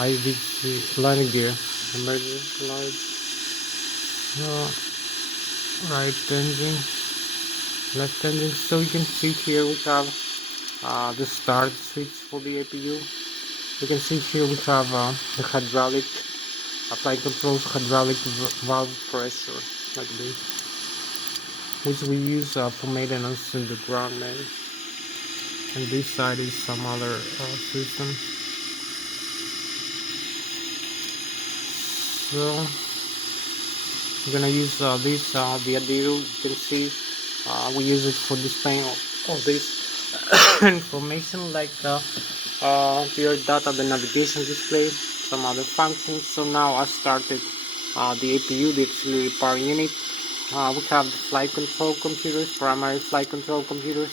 IVC, landing gear, emergency lights, right engine, left engine. So you can see here we have the start switch for the APU. You can see here we have the hydraulic flight controls, hydraulic valve pressure like this, which we use for maintenance in the ground main. And this side is some other system. So I'm gonna use this the ADIRU. You can see we use it for displaying all this information, like your data, the navigation display, some other functions. So now I started the APU, the auxiliary power unit. We have the flight control computers, primary flight control computers,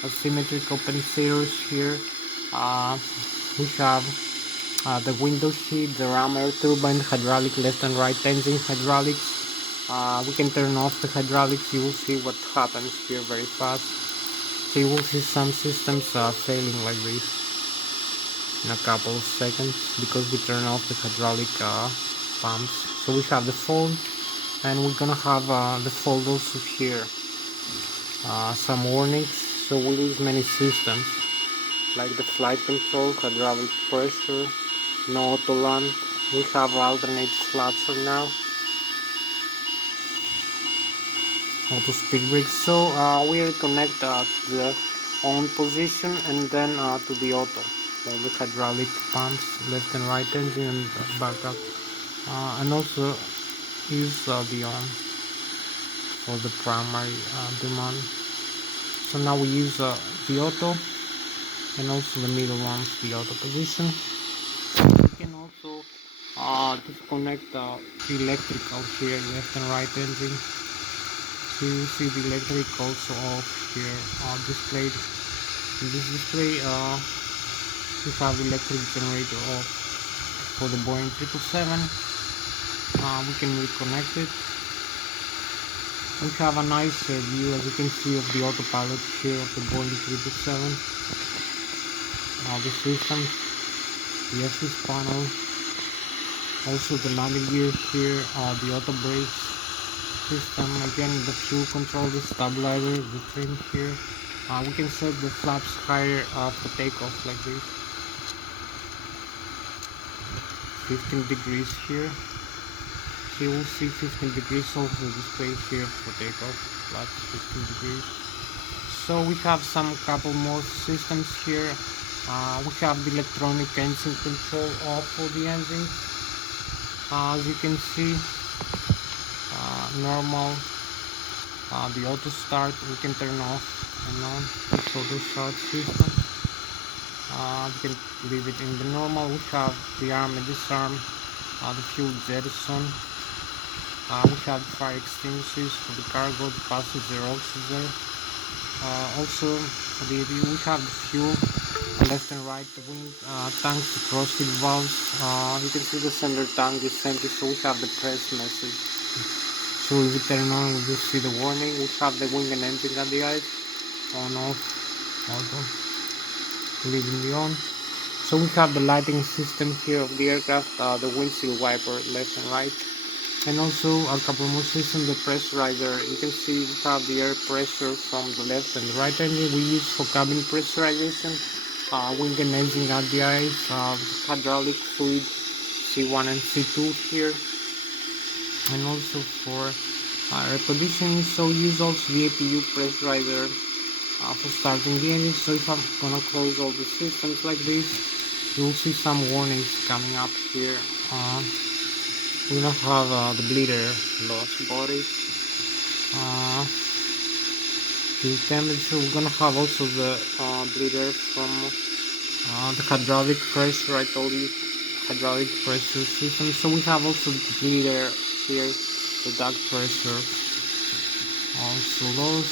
asymmetric compensators here. We have the window sheet, the ram air turbine, hydraulic left and right engine hydraulics. We can turn off the hydraulics. You will see what happens here very fast. So you will see some systems failing like this. in a couple of seconds because we turn off the hydraulic pumps. So we have the fold, and we're gonna have the fold also here. Some warnings, so we lose many systems like the flight control, hydraulic pressure, no auto land. We have alternate flaps for now, auto speed brakes. So we reconnect to the on position and then to the auto, so the hydraulic pumps, left and right engine and backup, and also use the on for the primary demand. So now we use the auto and also the middle ones, the auto position. We can also disconnect the electrical here, left and right engine. So you see the electric also off here, displayed. In this display, we have electric generator off for the Boeing 777. We can reconnect it. We have a nice view, as you can see, of the autopilot here of the Boeing 777. The system, the assist panel, also the landing gear here, the auto brakes system, again the fuel control, the stabilizer, the trim here. We can set the flaps higher for takeoff like this, 15 degrees here. So you will see 15 degrees also displayed here for takeoff, flaps 15 degrees. So we have some couple more systems here. We have the electronic engine control off for the engine. As you can see, normal, the auto start we can turn off and on. This auto start system, we can leave it in the normal. We have the arm and disarm, the fuel jettison. We have fire extinguishers for the cargo, the passenger oxygen. Also we have the fuel, left and right wing tanks, the crossfeed valves. You can see the center tank is empty, so we have the press message. So if we turn on, we will see the warning. We have the wing and engine at the eyes, on, off, auto, leaving the on. So we have the lighting system here of the aircraft, the windshield wiper left and right, and also a couple more systems, the pressurizer. You can see we have the air pressure from the left and the right engine we use for cabin pressurization, wing and engine at the eyes, hydraulic fluid C1 and C2 here, and also for air conditioning. So use also the APU pressurizer for starting the engine. So if I'm gonna close all the systems like this, you'll see some warnings coming up here. We're gonna have the bleeder loss body, fuel temperature. We're gonna have also the bleeder from the hydraulic pressure. I told you, hydraulic pressure system. So we have also the bleeder here, the duct pressure also lost.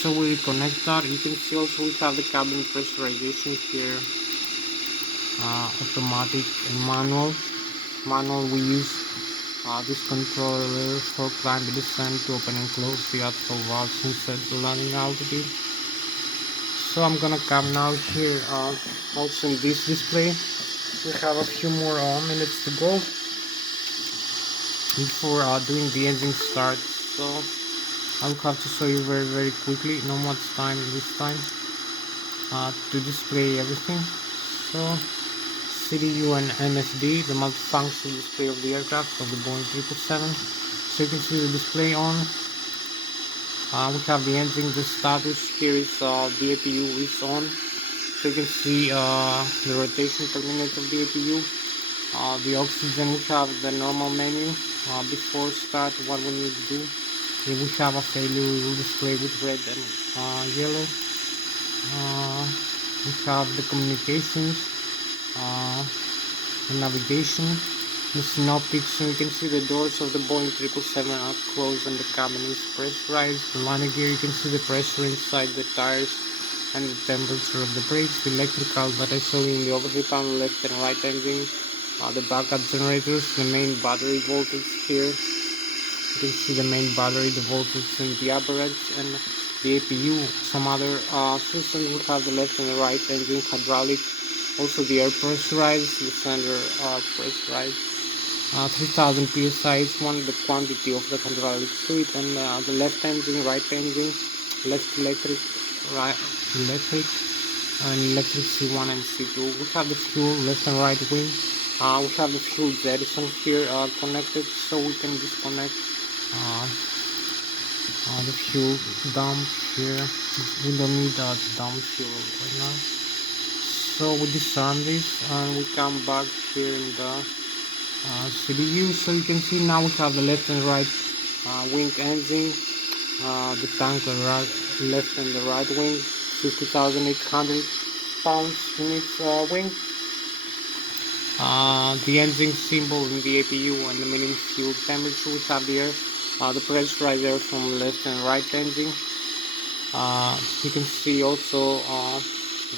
So we reconnect that. You can see also we have the cabin pressurization here, automatic and manual. Manual we use this controller for climb and descent to open and close the outflow valves and set the landing altitude. So I'm gonna come now here also in this display. We have a few more minutes to go before doing the engine start. So I'll have to show you very quickly, no much time this time, to display everything. So CDU and MSD, the multifunction display of the aircraft of the Boeing 777. So you can see the display on. We have the engine, the status here is the APU is on. So you can see the rotation per minute of the APU. The oxygen, we have the normal menu. Before start, what we need to do. If we have a failure, we will display with red and yellow. We have the communications, the navigation, the synoptics. So you can see the doors of the Boeing 777 are closed and the cabin is pressurized. The landing gear, you can see the pressure inside the tires and the temperature of the brakes. The electrical that I showed you in the overhead panel, left and right engine. The backup generators, the main battery voltage here. You can see the main battery, the voltage and the upper edge, and the APU. Some other systems will have the left and the right engine, hydraulic, Also the air pressurized, the center pressurized. 3000 psi is one the quantity of the hydraulic fluid, and the left engine, right engine, left electric, right electric, and electric C1 and C2. We have the fuel left and right wing. We have the fuel jettison here connected, so we can disconnect the fuel dump here. We don't need that dump fuel right now. So we disarm this and we come back here in the CDU. So you can see now we have the left and right wing engine, the tank left and the right wing, 50,800 pounds in its wing. The engine symbol in the APU and the minimum fuel temperature we have here. The pressurizer from left and right engine. You can see also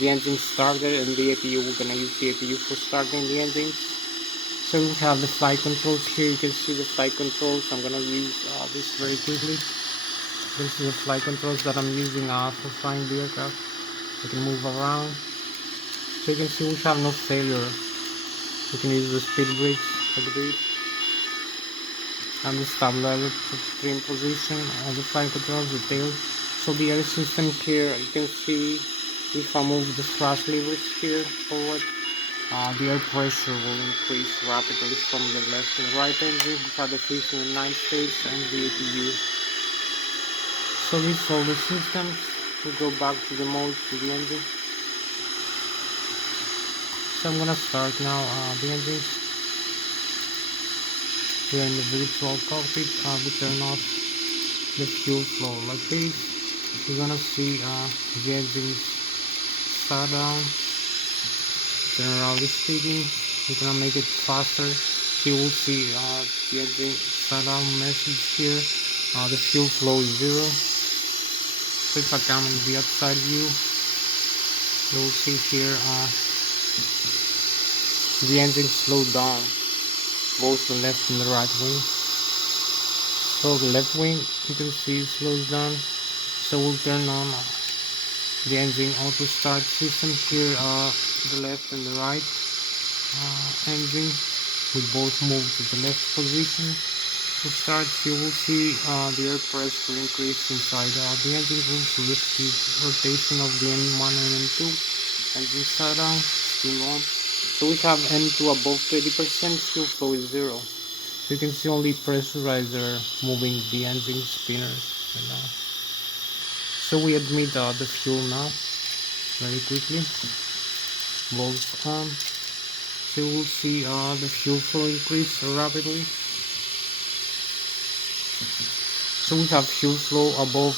the engine starter and the APU. We're gonna use the APU for starting the engine. So we have the flight controls here. You can see the flight controls. I'm gonna use this very quickly. This is the flight controls that I'm using for flying the aircraft. I can move around. So you can see we have no failure. You can use the speed brakes like this. And the stabilizer trim position, all the flight controls, the tail. So the air system here, you can see if I move the thrust levers here forward, the air pressure will increase rapidly from the left and right engine. We have the 5th and 9th stage and the APU. So these are all the systems. We go back to the mode to the engine. So I'm gonna start now the engine. Here in the virtual cockpit, we turn off the fuel flow like this. You're gonna see the engine start down. Generally speaking, we're gonna make it faster. You will see the engine start down message here. The fuel flow is 0. So if I come in the outside view, you will see here the engine slowed down, both the left and the right wing. So the left wing, you can see, slows down. So we'll turn on the engine auto start system here. The left and the right engine, we both move to the left position. To start, you will see the air pressure increase inside the engine room. So this is rotation of the N1 and N2. Engine start down, still on. So we have N2 above 20%, fuel flow is 0. So you can see only pressurizer moving the engine spinners right now. So we admit the fuel now, very quickly, both on. So you will see the fuel flow increase rapidly. So we have fuel flow above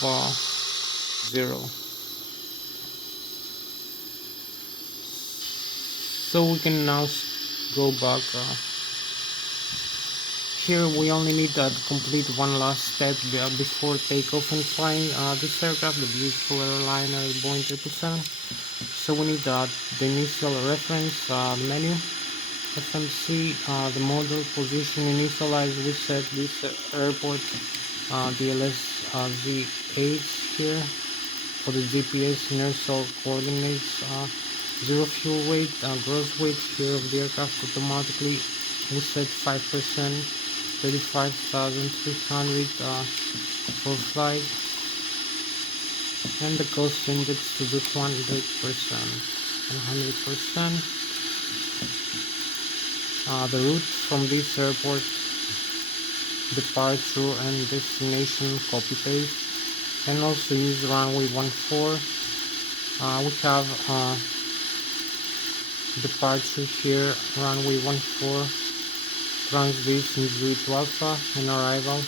0. So we can now go back. Here we only need to complete one last step before takeoff and flying this aircraft, the beautiful airliner Boeing 777. So we need the initial reference menu, FMC, the model position initialize. We set this airport the Lszh here for the GPS inertial coordinates. 0 fuel weight, gross weight here of the aircraft automatically. We set 5%, 35,300 for flight, and the cost index to the 100%. The route from this airport, departure and destination, copy paste, and also use runway 14. We have departure here, runway 14, transit to Alpha, and arrival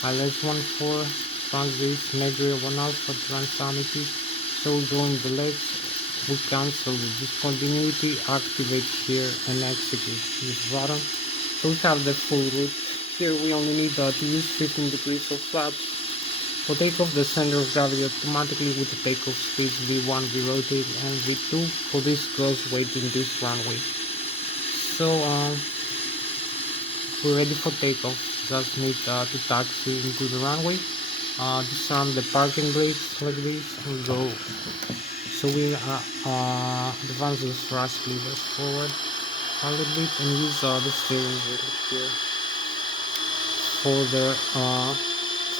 Lszh 14, transit Negri 1 Alpha, Transamity. So we go in the legs, we cancel the discontinuity, activate here and execute this button. So we have the full route. Here we only need to use 15 degrees of flaps. For takeoff, the center of gravity automatically with the takeoff speeds V1, V rotate, and V2 for this gross weight in this runway. So we're ready for takeoff. Just need to taxi into the runway. disarm the parking brakes like this and go. So we advance the thrust levers forward a little bit and use the steering wheel here for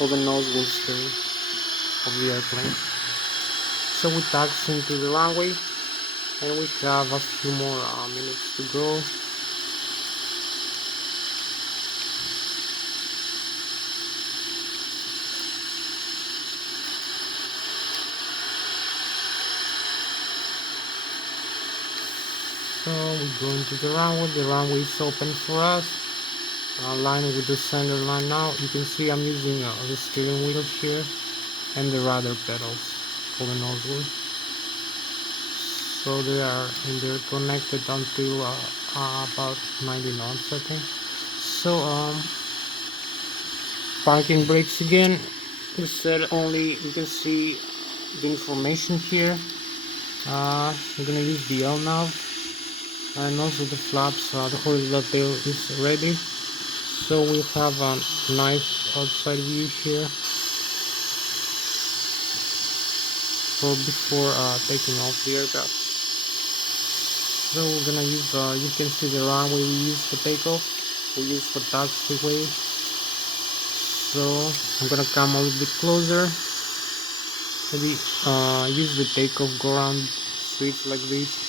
the nose wheel steering of the airplane. So we taxi into the runway and we have a few more minutes to go. So we go into the runway is open for us, line with the center line now. You can see I'm using the steering wheel here and the rudder pedals for the nose wheel. So they are interconnected until about 90 knots I think. So parking brakes again. Instead only you can see the information here. I'm gonna use the L now. And also the flaps, the horizontal tail is ready, so we have a nice outside view here for before taking off the aircraft. So we're gonna use, you can see the runway we use for takeoff, we use for taxiway. So I'm gonna come a little bit closer, maybe use the takeoff go around switch like this.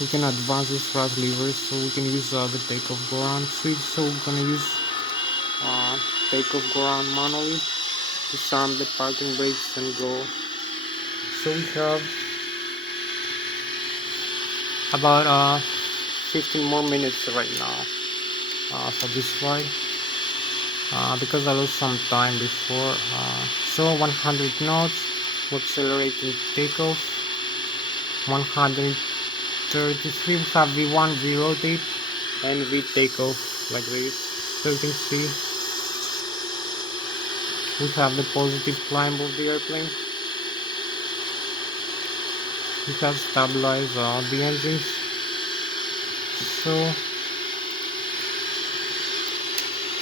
We can advance the thrust levers, so we can use the takeoff go around switch. So we're gonna use takeoff go around manually, disarm the parking brakes and go. So we have about 15 more minutes right now for this flight, because I lost some time before. So 100 knots, we're accelerating takeoff. 133, we have V1, V rotate, and V takeoff like this. So you can see we have the positive climb of the airplane. We have stabilized the engines. So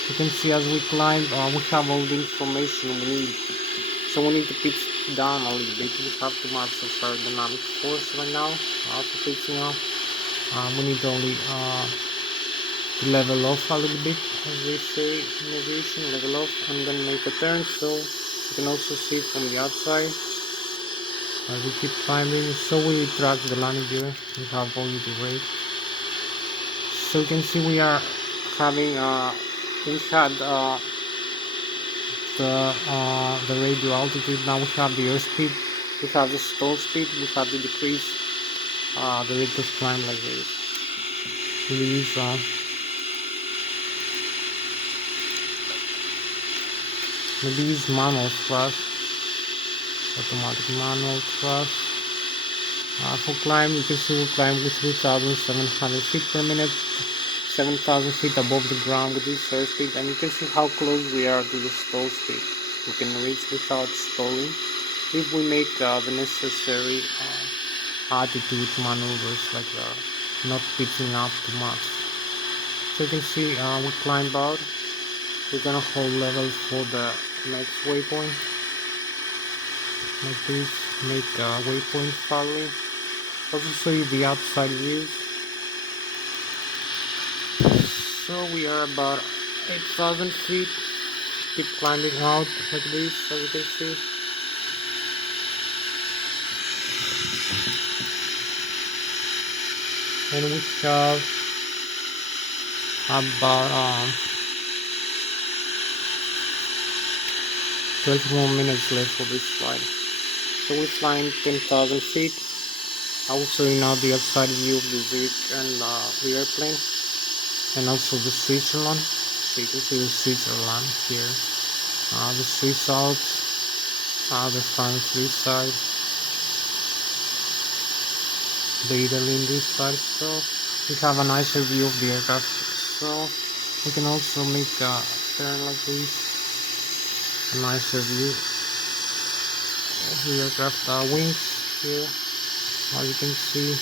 you can see as we climb, we have all the information we need. So we need to pitch down a little bit. We have too much of aerodynamic force right now for pitching up. We need only to level off a little bit, as they say in aviation, level off and then make a turn. So you can also see from the outside as we keep climbing. So we track the landing gear, we have only the rate. So you can see we are having we had the radio altitude. Now we have the airspeed, we have the stall speed, we have the decrease the rate of climb like this. We use maybe use manual thrust, automatic manual thrust. For climb, you can see we climb with 3,700 feet per minute, 7,000 feet above the ground with this airspeed, and you can see how close we are to the stall speed. We can reach without stalling if we make the necessary attitude maneuvers, like not pitching up too much. So you can see we climb out. We're gonna hold level for the next waypoint like this, make waypoint following. Also show you the outside views. So we are about 8,000 feet, keep climbing out like this, as you can see. And we have about 12 more minutes left for this flight. So we're flying 10,000 feet. I will show you now the outside view of the Zurich and the airplane, and also the Switzerland. So you can see the Switzerland here. The Swiss Alps, the France this side, the Italy in this side. So we have a nicer view of the aircraft. So we can also make a turn like this, a nicer view of the aircraft wings here, as you can see.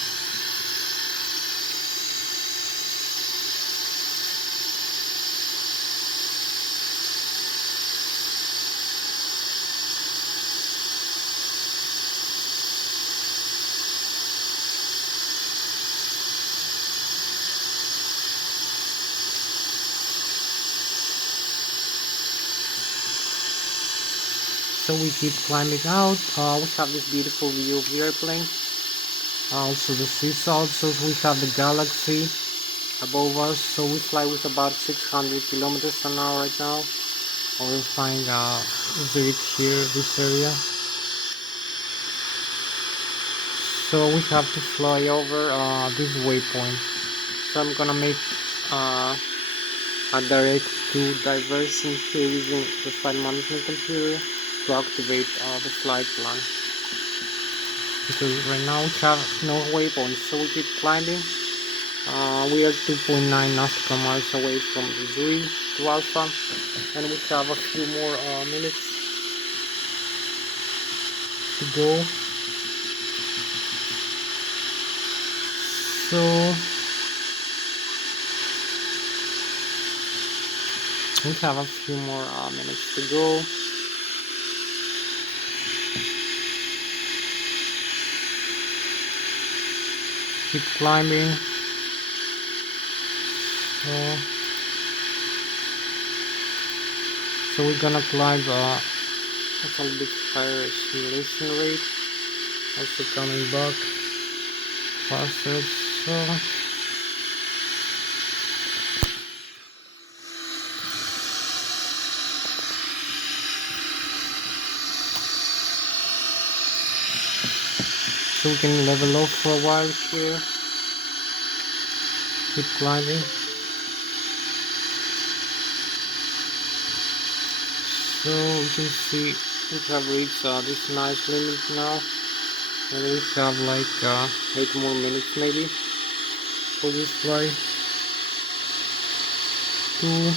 So we keep climbing out. We have this beautiful view of the airplane. Also the seaside. So we have the galaxy above us. So we fly with about 600 kilometers an hour right now. We're flying very here, this area. So we have to fly over this waypoint. So I'm gonna make a direct to diversion here using the flight management computer to activate the flight plan. Because right now we have no waypoints, so we keep climbing. We are 2.9 nautical miles away from the Zuri to Alpha, and we have a few more minutes to go. So we have a few more minutes to go. Keep climbing. So we're gonna climb a little bit higher simulation rate. Also coming back faster. So we can level off for a while here. Keep climbing. So you can see we have reached this nice limit now, and we have like 8 more minutes maybe for this flight. We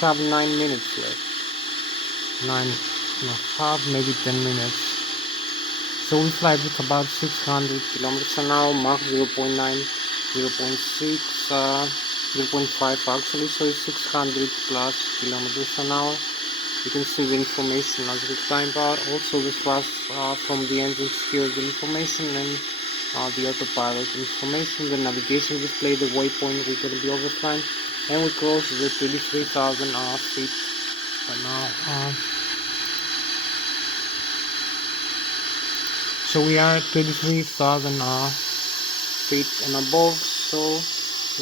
have 9 minutes left. 9.5, maybe 10 minutes. So we fly with about 600 kilometers an hour, Mach 0.9, 0.6, 0.5 actually, so it's 600 plus kilometers an hour. You can see the information as we climb out. Also the thrust from the engines here, the information, and the autopilot information, the navigation display, the waypoint we're going to be overflying, and we cross the 23,000 feet right now. So we are 23,000 feet and above, so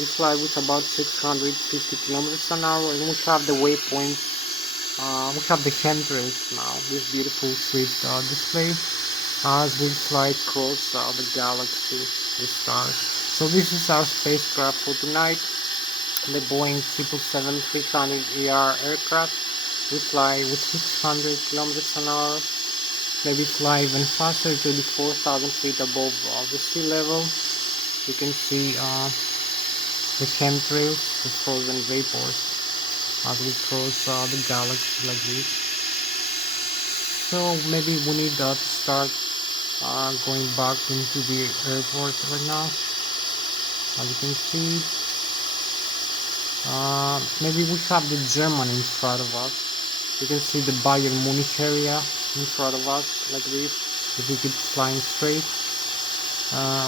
we fly with about 650 kilometers an hour, and we have the waypoint, we have the chemtrails now, this beautiful sweet display as we fly across the galaxy, the stars. So this is our spacecraft for tonight, the Boeing 777-300ER aircraft. We fly with 600 kilometers an hour. Maybe fly even faster, 24,000 feet above the sea level. You can see the chemtrails, the frozen vapors, as we cross the galaxy like this. So maybe we need to start going back into the airport right now. As you can see, maybe we have the German in front of us. You can see the Bayern Munich area in front of us like this if we keep flying straight.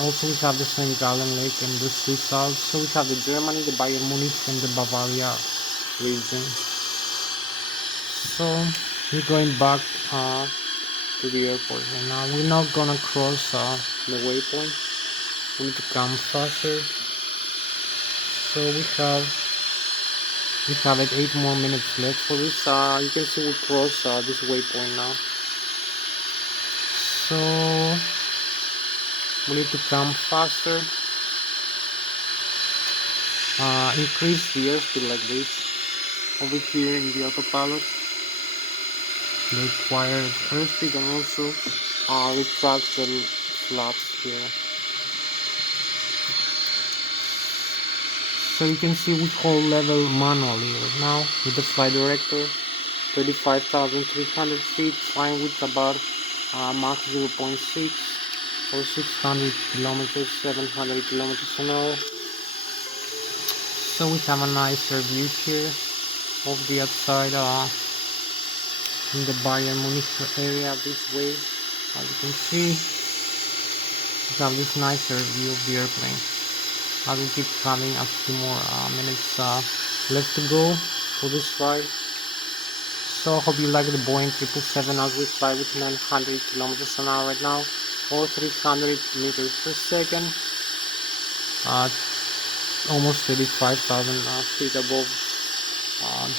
Also we have the St. Gallen Lake and the Swiss Alps. So we have the Germany, the Bayern Munich, and the Bavaria region. So we're going back to the airport right now. We're not gonna cross the waypoint. We need to come faster. So we have like 8 more minutes left for this. You can see we cross this waypoint now. So we need to come faster. Increase the airspeed like this over here in the autopilot. The required airspeed, and also retract the flaps here. So you can see we hold level manually right now with the flight director. 35,300 feet, flying with about Mach 0.6 or 600 kilometers, 700 kilometers an hour. So we have a nicer view here of the outside in the Bayern Munich area this way. As you can see, we have this nicer view of the airplane. I will keep having a few more minutes left to go for this flight. So hope you like the Boeing 777 as we fly with 900 kilometers an hour right now, or 300 meters per second, almost 35,000 feet above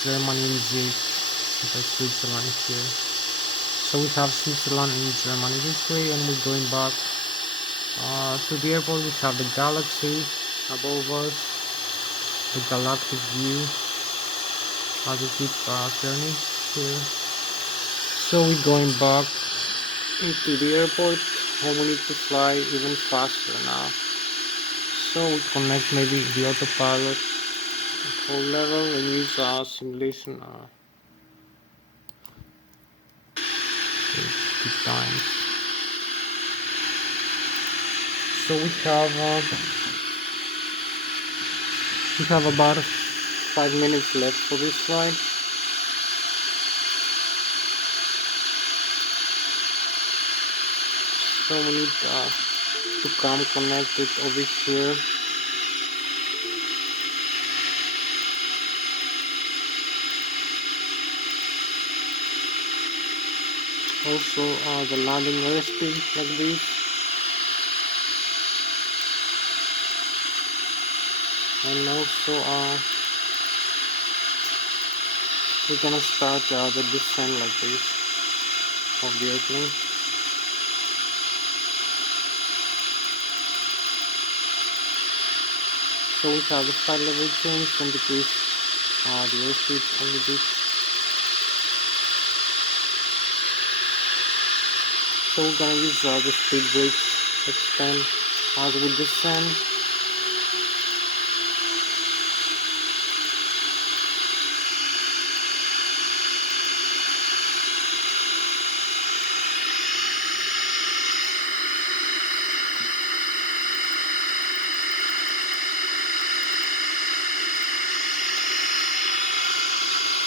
Germany and Zurich, because Switzerland is here. So we have Switzerland and Germany this way, and we're going back to the airport. We have the galaxy above us, the galactic view as we keep turning here. So we're going back into the airport, and we need to fly even faster now. So we connect maybe the autopilot whole level and use simulation time. So we have about 5 minutes left for this flight. So we need to come connected over here. Also the landing airspeed like this. And also we're gonna start the descent like this of the airplane. So we have the flight level change and decrease the airspeed a little bit. So we're gonna use the speed brakes extend as we descend.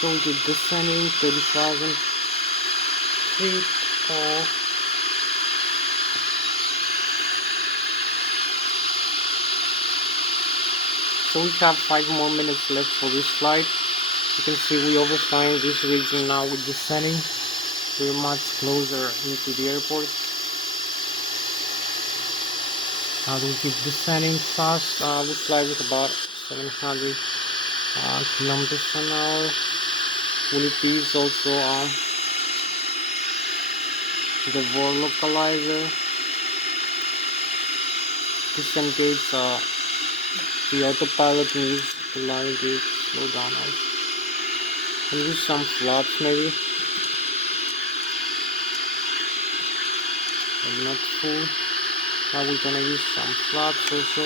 So we keep descending 30,000 feet. So we have 5 more minutes left for this flight. You can see we overflying this region now with descending. We're much closer into the airport. As we keep descending fast, we fly with about 700 kilometers an hour. We need to use also the VOR localizer to disengage the autopilot and use the landing gear to slow down us. And use some flaps maybe. And not full. Now we're gonna use some flaps also.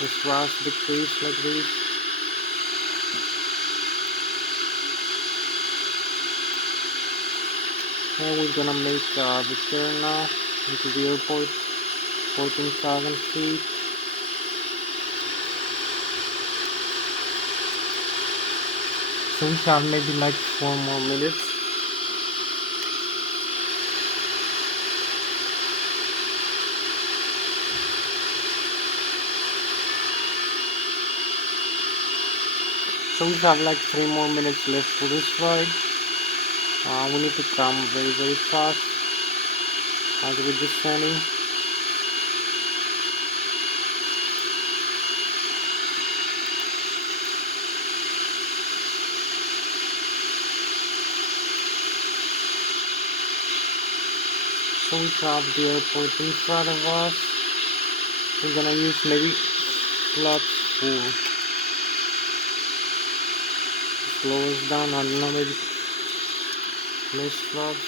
The thrust decrease like this. And we're gonna make the turn now into the airport, 14,000 feet. So we have maybe like 4 more minutes. So we have like 3 more minutes left for this flight. We need to come very very fast as we're descending. So we have the airport in front of us. We're gonna use maybe Flught full. Slow us down, I don't know, maybe less flaps.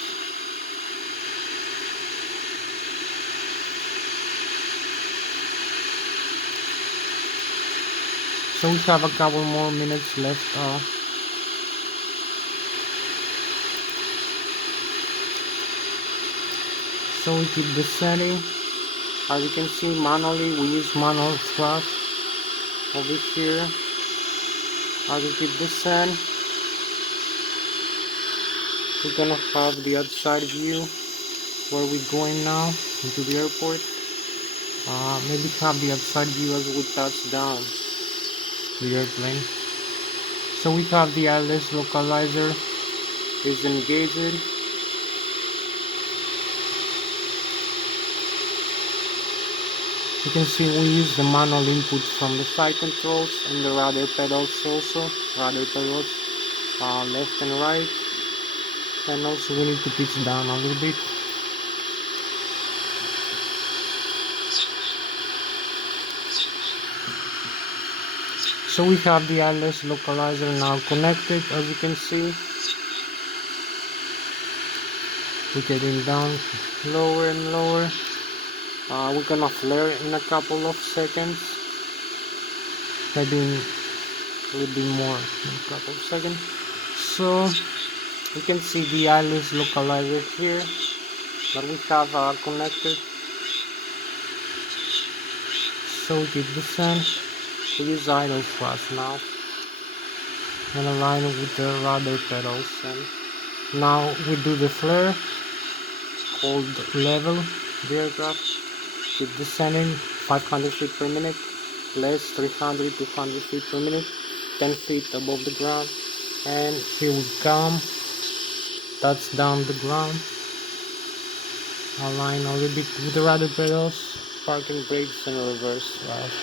So we have a couple more minutes left. So we keep descending. As you can see, manually we use manual thrust over here. As we keep descend, we're gonna have the outside view where we're going now into the airport. Maybe have the outside view as we touch down the airplane. So we have the Lszh localizer is engaged. You can see we use the manual input from the side controls and the rudder pedals also, rudder pedals left and right, and also we need to pitch down a little bit. So we have the Lszh localizer now connected, as you can see. We're getting down lower and lower. We're gonna flare in a couple of seconds, maybe a little bit more in a couple of seconds. So you can see the Lszh localizer here that we have connected. So we keep the send. We use idle thrust now and align it with the rudder pedals. And now we do the flare. Hold level the aircraft. Keep descending 500 feet per minute. Less 300, 200 feet per minute. 10 feet above the ground. And here we come. Touch down the ground. Align a little bit with the rudder pedals. Parking brakes and reverse drive.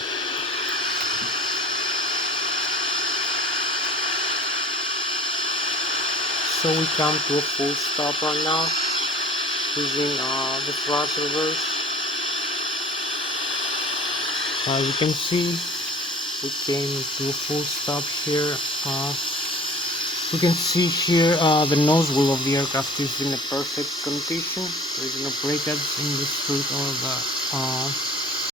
So we come to a full stop right now using the thrust reverse. As you can see, we came to a full stop here. We can see here the nose wheel of the aircraft is in a perfect condition. There is no breakage in the strut or the